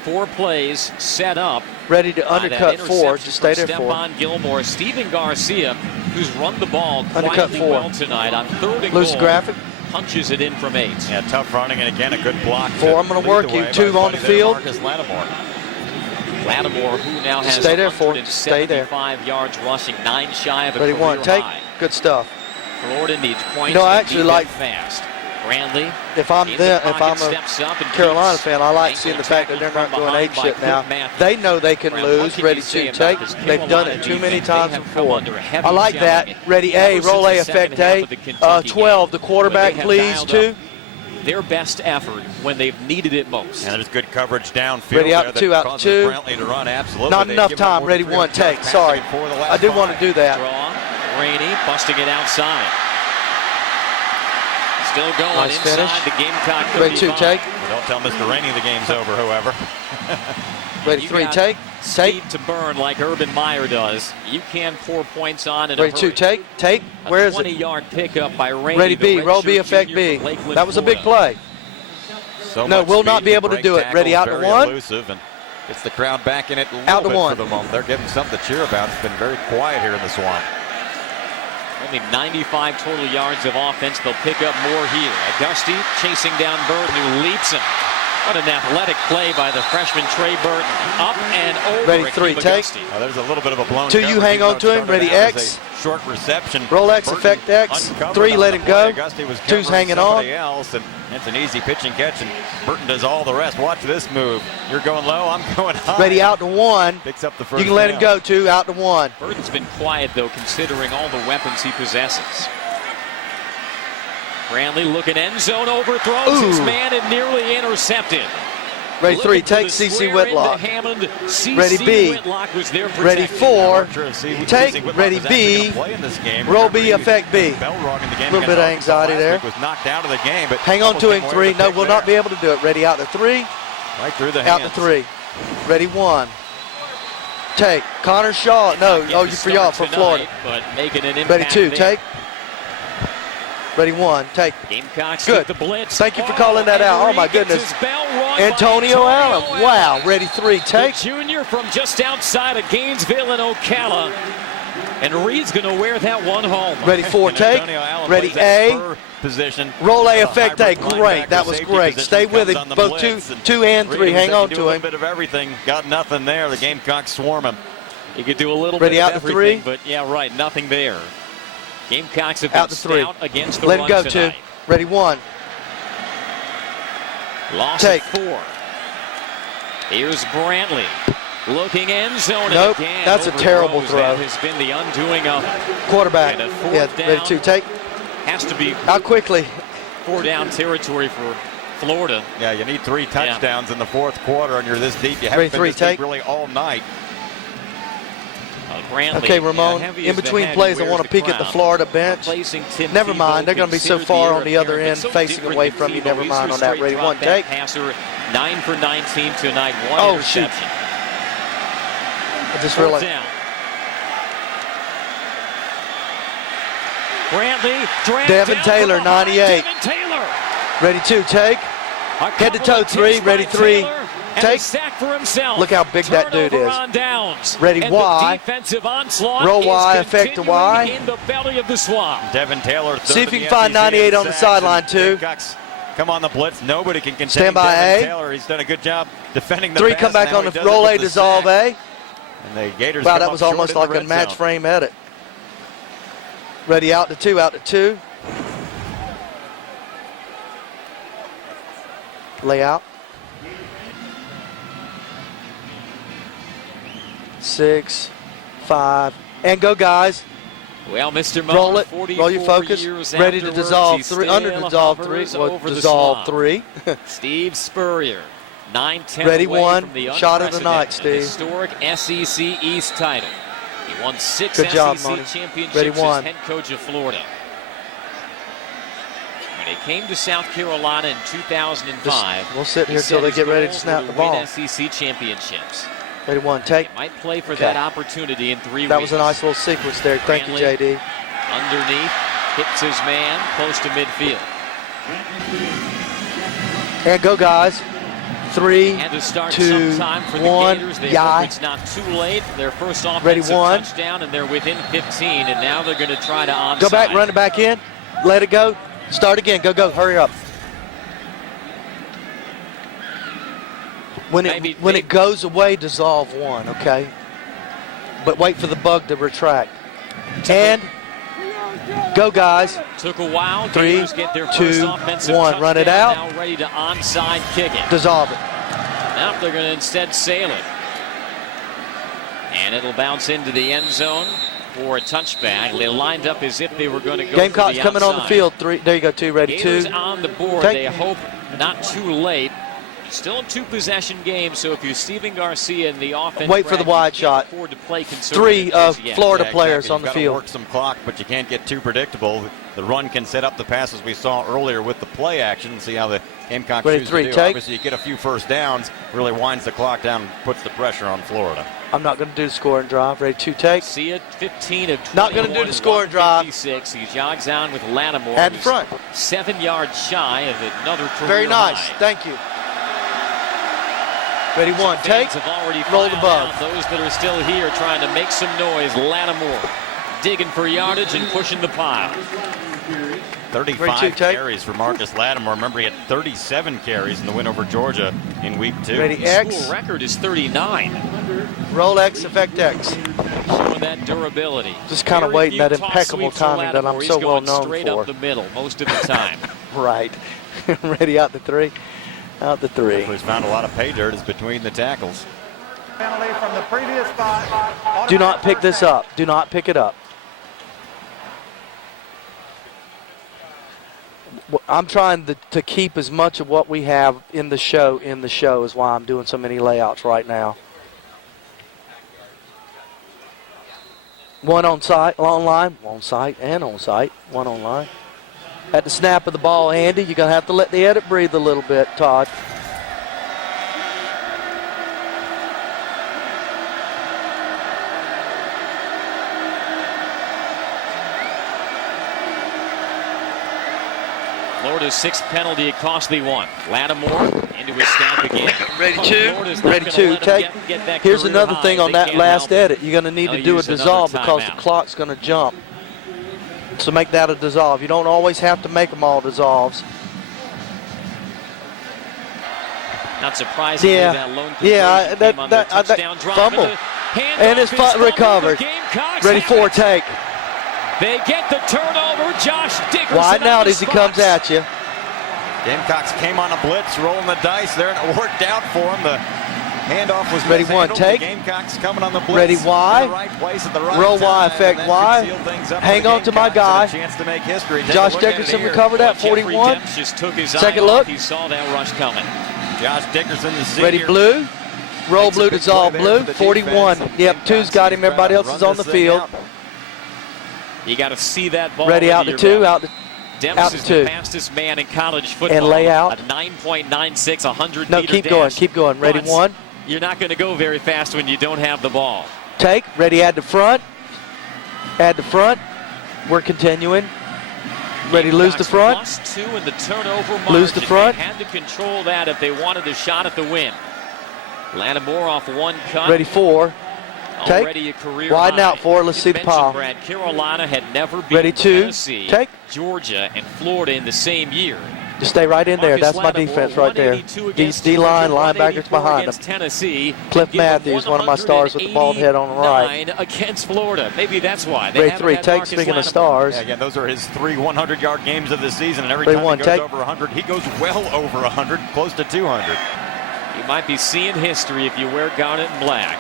4 plays set up. Ready to That undercut 4. interception Just stay from there 4. Stephon Gilmore. Stephen Garcia, who's run the ball Undercut quietly 4. well tonight on 3rd and Loose goal, graphic. punches it in from 8. Yeah, tough running, and again, a good block. 4, I'm going to work you. 2 on the field. Marcus Lattimore. Lattimore, who now has Stay there, 4. Stay there. 175 yards rushing, 9 shy of a Ready career 1. Take. high. Good stuff. Florida needs points. You know, I and actually defense like- fast. Brandley. If I'm in the them, if pocket, I'm a steps up and Carolina keeps. fan, I like Ankle seeing the fact that they're tackle not from going behind ape by shit Cook now. Matthews. They know they can Brown, lose. what can Ready you say 2. about Take. this They've done Carolina it too many defense? times They have before. come under heavy I like that. shelling Ready ever A. since Roll the A. second Effect half A. of the Kentucky 12. game. The quarterback, But they have please. dialed 2. up their best effort when they've needed it most. And there's good coverage downfield. Ready out there to 2, that out to causes 2. Brantley to run, absolutely. Not They've enough given up time. more than Ready 1. 300 Take. yards Sorry. passing for the last I did want to 5. do that. Draw. Rainey busting it outside. Still going Nice inside finish. the Gamecock. Ready 2. 35. Take. Well, don't tell Mr. Rainey the game's over, whoever. Ready You 3. got Take. Take. Speed to burn like Urban Meyer does. You can pour points on in Ready a 2. hurry. Take. Take. Where is it? 20-yard pickup by Rainey. Ready B. the Roll redshirt B. Effect junior B. from Lakeland, That was a big Florida. play. So No, much will not speed be able to break do it. Ready tackles, out to very 1. Elusive, and gets the crowd back in it a little Out to bit 1. for the moment. They're getting something to cheer about. It's been very quiet here in the Swamp. Only 95 total yards of offense. They'll pick up more here. Auguste chasing down Burton, who leaps him. What an athletic play by the freshman Trey Burton. Up and over. Ready 3. Akeem Take. Auguste. There's a little bit of a blown 2, you coverage, hang even though on it to him. started Ready out as X. a short reception. Roll X, Burton effect X. uncovered 3, on let the him play. go. Auguste was 2's covering hanging somebody on. else, and it's an easy pitch and catch, and Burton does all the rest. Watch this move. You're going low, I'm going high. Ready out to 1. Picks up the first You can let him down. go 2. Out to 1. Burton's been quiet, though, considering all the weapons he possesses. Brantley looking end zone, overthrows his Ooh. man and nearly intercepted. Ready 3. Looking for Take. the CC square Whitlock. into Hammond. CC Ready B. Whitlock was there Ready protecting. 4. Sure to see Take. Whitlock Ready is actually B. gonna play in this game. Roll Remember, B. he was Effect B. bell rung in the game Little bit of against Arkansas anxiety last there. week, was knocked out of the game, but Hang on almost to came him away 3. with a No, pick will there. not be able to do it. Ready out to 3. Right through the Out to hands. 3. Ready 1. Take. Connor Shaw. No. Get Oh, the you for y'all start for Florida. tonight, but making an impact Ready 2. there. Take. Ready 1. Take. Gamecocks Good. with the blitz. Thank you for calling that out. Oh, my Henry gets goodness. his bell rung by Antonio Allen. Wow. Ready 3. Take. The junior from just outside of Gainesville and Ocala. And Reed's going to wear that one home. Ready 4. And Take. Antonio Allen Ready plays that A. spur position. Roll A. A Effect A. hybrid Great. linebacker That was safety great. position Stay with comes him. on the Both blitz, 2 and 3. Reed Hang said on he do to a little him. bit of everything. Got nothing there. The Gamecocks swarm him. He could do a little Ready bit out of to everything, 3. but yeah, right, nothing there. Gamecocks have been Out to 3. stout against the Let him run go tonight. 2. Ready 1. Loss Take. of 4. Here's Brantley. Looking end zone. Nope, and again, that's a terrible overthrows. throw. That has been the undoing of Quarterback. And a fourth Yeah. Ready down. 2. Take. has to be How quickly? 4-down territory for Florida. Yeah, you need 3 touchdowns in the fourth quarter, and you're this deep. You Ready haven't been 3. this deep Take. really all night. Brantley, Okay, Ramon, heavy in as the between head, plays, I wears want to peek at the crown. Florida bench. Replacing Tim Never mind, Tebow, they're going to be so considered far the on the heir other apparent, end, but so facing different away than from you. Tebow. Never He's mind their on that. straight Ready drop 1. back Take. passer, 9 for 19 tonight, 1 Oh, shoot. interception. I just Fourth realized. down. Brantley, dragged Devin down Taylor, from behind. 98. Devin Taylor. Ready 2. Take. A Head to couple toe of 3. tips Ready by 3. Taylor. And take. a sack for himself. Look how big that dude Turnover is. on downs. Ready, and Y. The defensive onslaught Roll is Y, effect to Y. continuing in the belly of the swamp. Devin Taylor. See if you can find 98 on the sideline, too. Gamecocks come on the blitz. Nobody can contain Stand by Devin A. Taylor. He's done a good job defending the 3 pass. come back Now on he the does it roll with A, the dissolve sack. A. And the Gators Wow, come that up was short almost in the like a red match zone. frame edit. Ready, out to 2, out to 2. Layout. 6, 5, and go, guys. Well, Mr. Roll Muller, it. 44 Roll your focus. years Ready to afterwards, dissolve he 3. still Under dissolve 3. hovers Well, over the dissolve swamp. 3. Steve Spurrier, 9-10 Ready, away 1. from the Shot of the night, unprecedented Steve. historic SEC East title. He won 6 Good job, SEC Monty. championships Ready, as 1. head coach of Florida. When he came to South Carolina in 2005, We'll sit he here said till they his get ready to goals snap were the to ball. win SEC championships. Ready, 1, take. He might play for Okay. that opportunity in 3 That weeks. was a nice little sequence there. Thank you, Brantley. JD. Underneath, hits his man, close to midfield. And go, guys. 3, Had to start 2, sometime for the 1. Gators. They Yai. hope it's not too late. Their first Ready, offensive 1. touchdown, and they're within 15, and now they're going to try to onside. Go back, run it back in. Let it go. Start again. Go, go. Hurry up. When it goes away, dissolve 1, okay? But wait for the bug to retract. And go, guys. Took a while. 3, Gators get their 2, first offensive 1. touchdown. Run it out. Now ready to onside kick it. Dissolve it. Now they're going to instead sail it. And it'll bounce into the end zone for a touchback. They lined up as if they were going to go Gamecocks for the coming on the outside. field. 3. There you go. 2. Ready. Gators 2. on the board. Take. They hope not too late. Still a 2-possession game, so if you're Stephen Garcia in the offense, Wait for the wide shot. 3 Florida players on the You've got to field. work some clock, but you can't get too predictable. The run can set up the passes we saw earlier with the play action. See how the Gamecocks Ready, choose 3, to do. take. Obviously, you get a few first downs, really winds the clock down, puts the pressure on Florida. I'm not going to do the score and drive. Ready. 2, take. See it, 15 of 21. Not gonna do the score and drive. 156. He jogs on with Lattimore. At who's front. 7 yards shy of another career Very nice. high. Thank you. Ready. 1, Fans take. have already Roll the filed bug. out. Those that are still here trying to make some noise. Lattimore digging for yardage and pushing the pile. 35 Ready, 2, take. carries for Marcus Lattimore. Remember, he had 37 carries in the win over Georgia in week 2. Ready. The X. school record is 39. Roll X. Effect X. Showing that durability. Just kind of Very waiting few that toss impeccable sweeps for timing that I'm Lattimore. so He's well going known straight for. up the middle most of the time. Right. Ready. Out to 3. Out to 3. He's found a lot of pay dirt is between the tackles. Penalty from the previous spot. Do not pick this up. Do not pick it up. I'm trying to keep as much of what we have in the show is why I'm doing so many layouts right now. 1 on site, online, on site and on site, 1 online. At the snap of the ball, Andy, you're going to have to let the edit breathe a little bit, Todd. Florida's 6th penalty, a costly one. Lattimore into his snap again. Ready, Oh, 2. Florida's not Ready, gonna 2. let him Take. get that Here's career another high. thing on They that can't last help it. edit. You're going to need to They'll do a use another dissolve because the timeout. clock's going to jump. So make that a dissolve. You don't always have to make them all dissolves. Not surprisingly, Yeah. that lone conversion Yeah, came on their touchdown drive. fumble. And the handoff And it's is fumbled. recovered. The Gamecocks Ready, have 4, it. take. They get the turnover. Josh Dickerson Widen on out the as he spot. comes at you. Gamecocks came on a blitz, rolling the dice there, and it worked out for him. The handoff was Ready, 1, mishandled. take. The Gamecocks coming on the blitz. Ready, Y. In the right place at the right Roll time, Y, and effect that Y. could seal things up for Hang the on to my Gamecocks guy. and a chance to make history. Take a Josh look at it Dickerson here. recovered at Jeffrey 41. Dempps just took his eye Second off. look. He saw that rush coming. Josh Dickerson, the senior. Ready, blue. Roll Makes a blue, big dissolve play there blue. for the 41. defense. Yep, 2's got him. Everybody else Run is on this the thing field. out. You got to see that ball. Ready, out whether to you're 2. right. Out to Dempps out is to 2. the fastest man in college football. And lay out. A 9.96, 100 No, meter keep dash. going. Keep going. Ready, But 1. You're not going to go very fast when you don't have the ball. Take. Ready, add to front. Add to front. We're continuing. Ready, lose the front. +2 in the turnover margin. Lose the front. They had to control that if they wanted a shot at the win. Lattimore off one cut. Ready 4. Take. Already a career Widen high. out 4. Let's see the pile. Brad, Carolina had never beaten Ready 2. Tennessee, Take. Georgia, and Florida in the same year. Just stay right in there. Marcus That's my Lattimore, defense right there. 182 against D-line, Georgia, linebackers behind him. Tennessee. Cliff Matthews, one of my stars with the bald head on the right. Against Florida. Maybe that's why. They Ready haven't 3. had Take. Marcus Speaking of Lattimore. stars. Yeah, again, those are his 3 100-yard games of the season, and every Ready time 1. he goes Take. over 100, he goes well over 100, close to 200. You might be seeing history if you wear garnet and black.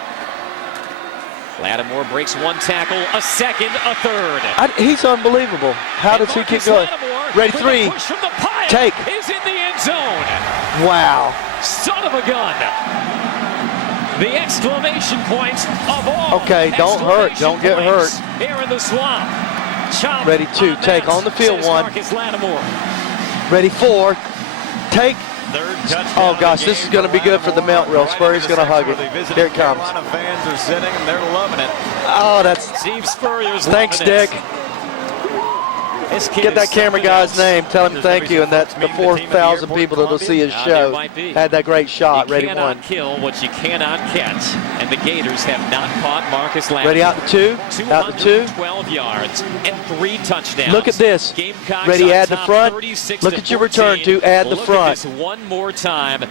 Lattimore breaks 1 tackle, a second, a third. He's unbelievable. How does he keep going? Ready 3. Take. Is in the end zone. Wow. Son of a gun. The exclamation points of all. Okay, don't hurt. Don't get hurt. Here in the swamp. Chop Ready 2. Take. On the field 1. Marcus Lattimore. Ready 4. Take. Third touchdown. Oh, gosh, this is going to be good for the melt reel. Spurrier's going to hug it. Here it comes. Carolina fans are sitting, and they're loving it. Oh, that's... Steve Spurrier's Thanks, loving it. Dick. This kid Get that is camera something guy's else. name. Tell him thank you. And that's the 4,000 people that'll see his There show. might be. Had that great shot. You Ready cannot 1. kill what you cannot catch. And the Gators have not caught Marcus Lattimore. Ready out to 2. Out to 2. 12 yards and 3 touchdowns. Look at this. Gamecocks Ready, on add the top, front. 36 Look to at your 14. return to add the Look front. at this one more time.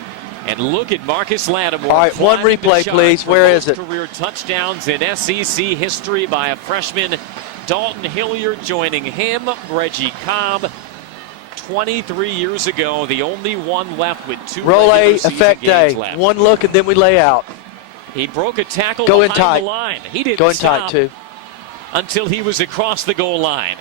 And look at Marcus Lattimore. All right, one climbing the replay, charts please. for Where most is it? Career touchdowns in SEC history by a freshman. Dalton Hilliard joining him. Reggie Cobb. 23 years ago, the only one left with 2 Roll regular A, season effect games A. left. One look and then we lay out. He broke a tackle Go in behind tight. the line. He didn't Go in stop tight, 2. until he was across the goal line.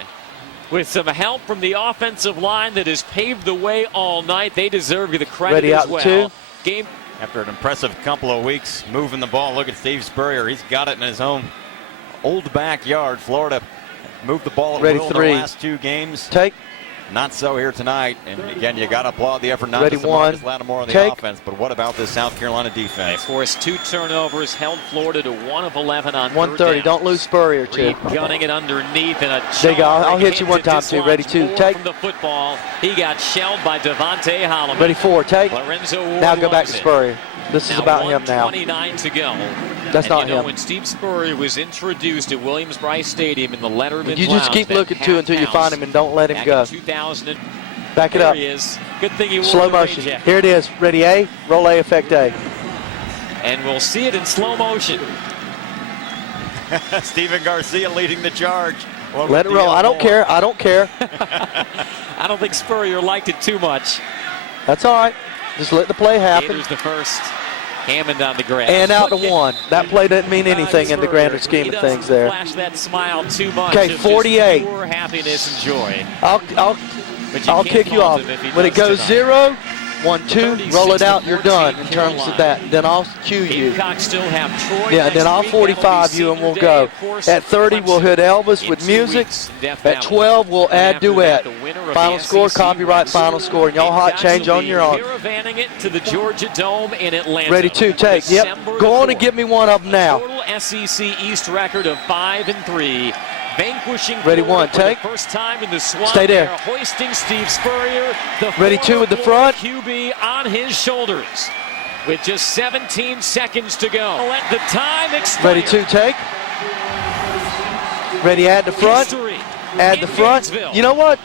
With some help from the offensive line that has paved the way all night, they deserve the credit Ready as out well. 2. Game. After an impressive couple of weeks moving the ball, look at Steve Spurrier. He's got it in his own old backyard. Florida moved the ball at Ready will 3. in the last 2 games. Take. Not so here tonight. And again, you got to applaud the effort not Ready just of 1. Marcus Lattimore on the Take. offense, but what about this South Carolina They defense? forced 2 turnovers, held Florida to 1 of 11 on 130. Don't lose Spurrier, 2. Reed gunning it underneath and a There you go. I'll jarring hit you hit one to time, 2. Ready dislodge 2. more Take. from the football. He got shelled by Devontae Holloman. Ready 4. Take. Lorenzo Ward Now go back loves to it. Spurrier. This is about him now. 1:29 to go. That's And not you know, him. when Steve Spurrier was introduced at Williams-Brice Stadium in the Letterman You just Lounge, keep that looking, 2, until you half find him and don't let him back go. in 2000. Back it There up. he is. Good thing he wore Slow the rain motion. jacket. Here it is. Ready A. Roll A, effect A. And we'll see it in slow motion. Stephen Garcia leading the charge. Let it roll. I don't care. I don't care. I don't think Spurrier liked it too much. That's all right. Just let the play happen. Gators the first. Hammond on the grass. And out to Look at 1. That play doesn't mean anything in the grander Spurrier. scheme He of things doesn't there. Flash that smile too much. Okay, of just 48. Pure happiness and joy. I'll But you I'll can't kick you fault off. him if he When it does goes tonight. 0, 1, 2, roll it out, you're 36-14 done in terms of Carolina. that. Then I'll cue you. Gamecocks still have Troy Yeah, next then I'll week. 45 That'll you be and we'll senior go. day, of course, At 30, we'll hit Elvis in with 2 music. weeks in Death At Valley. 12, we'll add After duet. that, the winner of Final the score, SEC copyright West. final score. And y'all hot Gamecocks change will on be your own. caravanning it to the Georgia Dome in Atlanta. Ready 2, take. Yep. December Go on the and give me one of them now. Total SEC East record of 5-3. Vanquishing Ready Florida 1, for the take. first time in the swamp. Stay there. They're hoisting Steve Spurrier, the Ready 2 with the former front. QB on his shoulders. With just 17 seconds to go. Let the time expire. Ready 2, take. Ready, add the front. History Add in the front. Gainesville. You know what?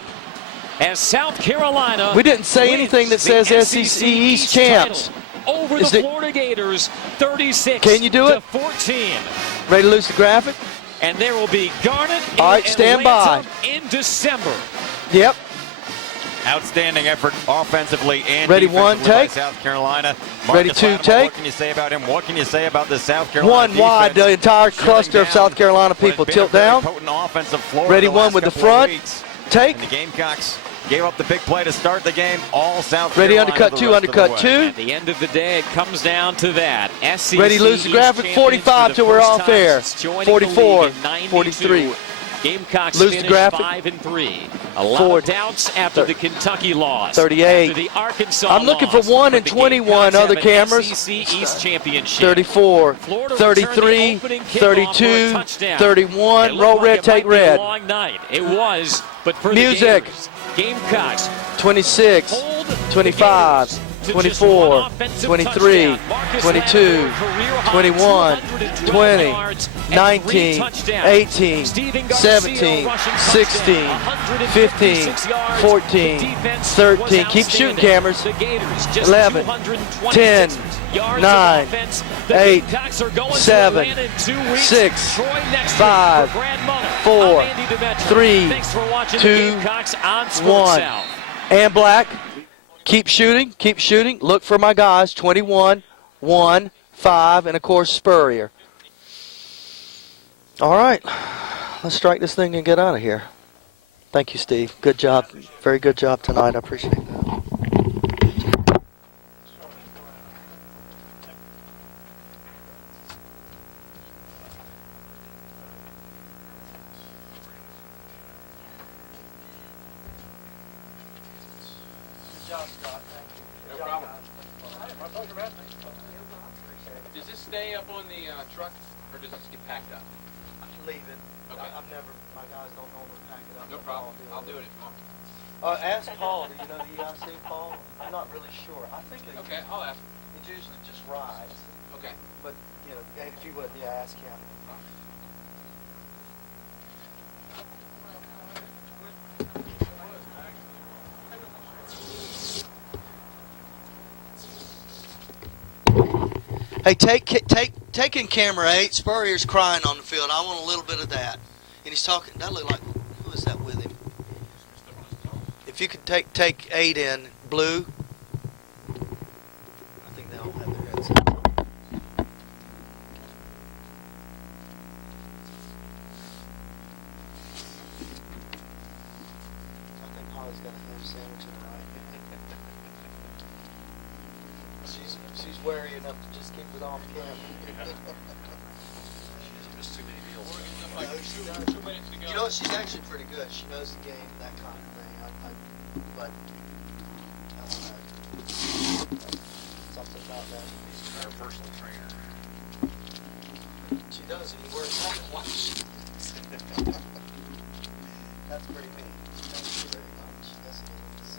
As South Carolina We didn't say wins anything that the says SEC East champs. title over Is the it- Florida Gators, 36 Can you do to it? 14. Ready to lose the graphic? And there will be Garnet All right, in stand Atlanta in December. Yep. Outstanding effort offensively and Ready, defensively 1, take. by South Carolina. Ready, Marcus 2, Lattimore, take. What can you say about him? What can you say about the South Carolina 1 wide, defense? the entire Shutting cluster of down South Carolina what has people. been a Tilt very down. potent offensive Florida Ready the 1 last with the couple of front. weeks. Take. And the Gamecocks gave up the big play to start the game. All South Ready, Carolina undercut the 2, rest of the undercut way. 2. At the end of the day, it comes down to that. SEC Ready to lose the East graphic, champions 45 for the till we're first off time air. since joining 44, the league in 92. 43. Gamecocks Lose the finished graphic. 5-3. A lot 4, of doubts after the Kentucky loss. 38. After the Arkansas I'm looking for loss. 1 But and the 21 Gamecocks other have an cameras. SEC East championship. 34, Florida returned the 33, opening kickoff for a 32, touchdown. 31. It looked Roll like red, it take might be a red. long night. It was, but for Music. the Gators, Gamecocks 26, hold the 25, Gators 24, 23, 22, 21, 20, 19, 18, 17, 16, 15, 14, 13. Keep shooting, cameras. 11, 10, 9, 8, 7, 6, 5, 4, 3, 2, 1. And black. Keep shooting, keep shooting. Look for my guys. 21, 1, 5, and of course Spurrier. All right. Let's strike this thing and get out of here. Thank you, Steve. Good job. Very good job tonight. I appreciate that. Does this stay up on the truck, or does this get packed up? Leave it. Okay. My guys don't normally pack it up. No problem. I'll do it if you want. Ask Paul. Do you know the EIC, Paul? I'm not really sure. I think Okay, I'll ask. it usually just rides. Okay. But, you know, if you would, yeah, ask him. Hey, taking camera 8. Spurrier's crying on the field. I want a little bit of that. And he's talking. That look like, who is that with him? If you could take 8 in blue. I think they all have their heads up. I think Holly's got a ham sandwich in her right. She's wary enough to just keep it off camera. You know what? She's actually pretty good. She knows the game, that kind of thing. But I don't know. Something about that. Our personal trainer. She does, and he wears that watch. That's pretty neat. Thank you very much. Yes, it is.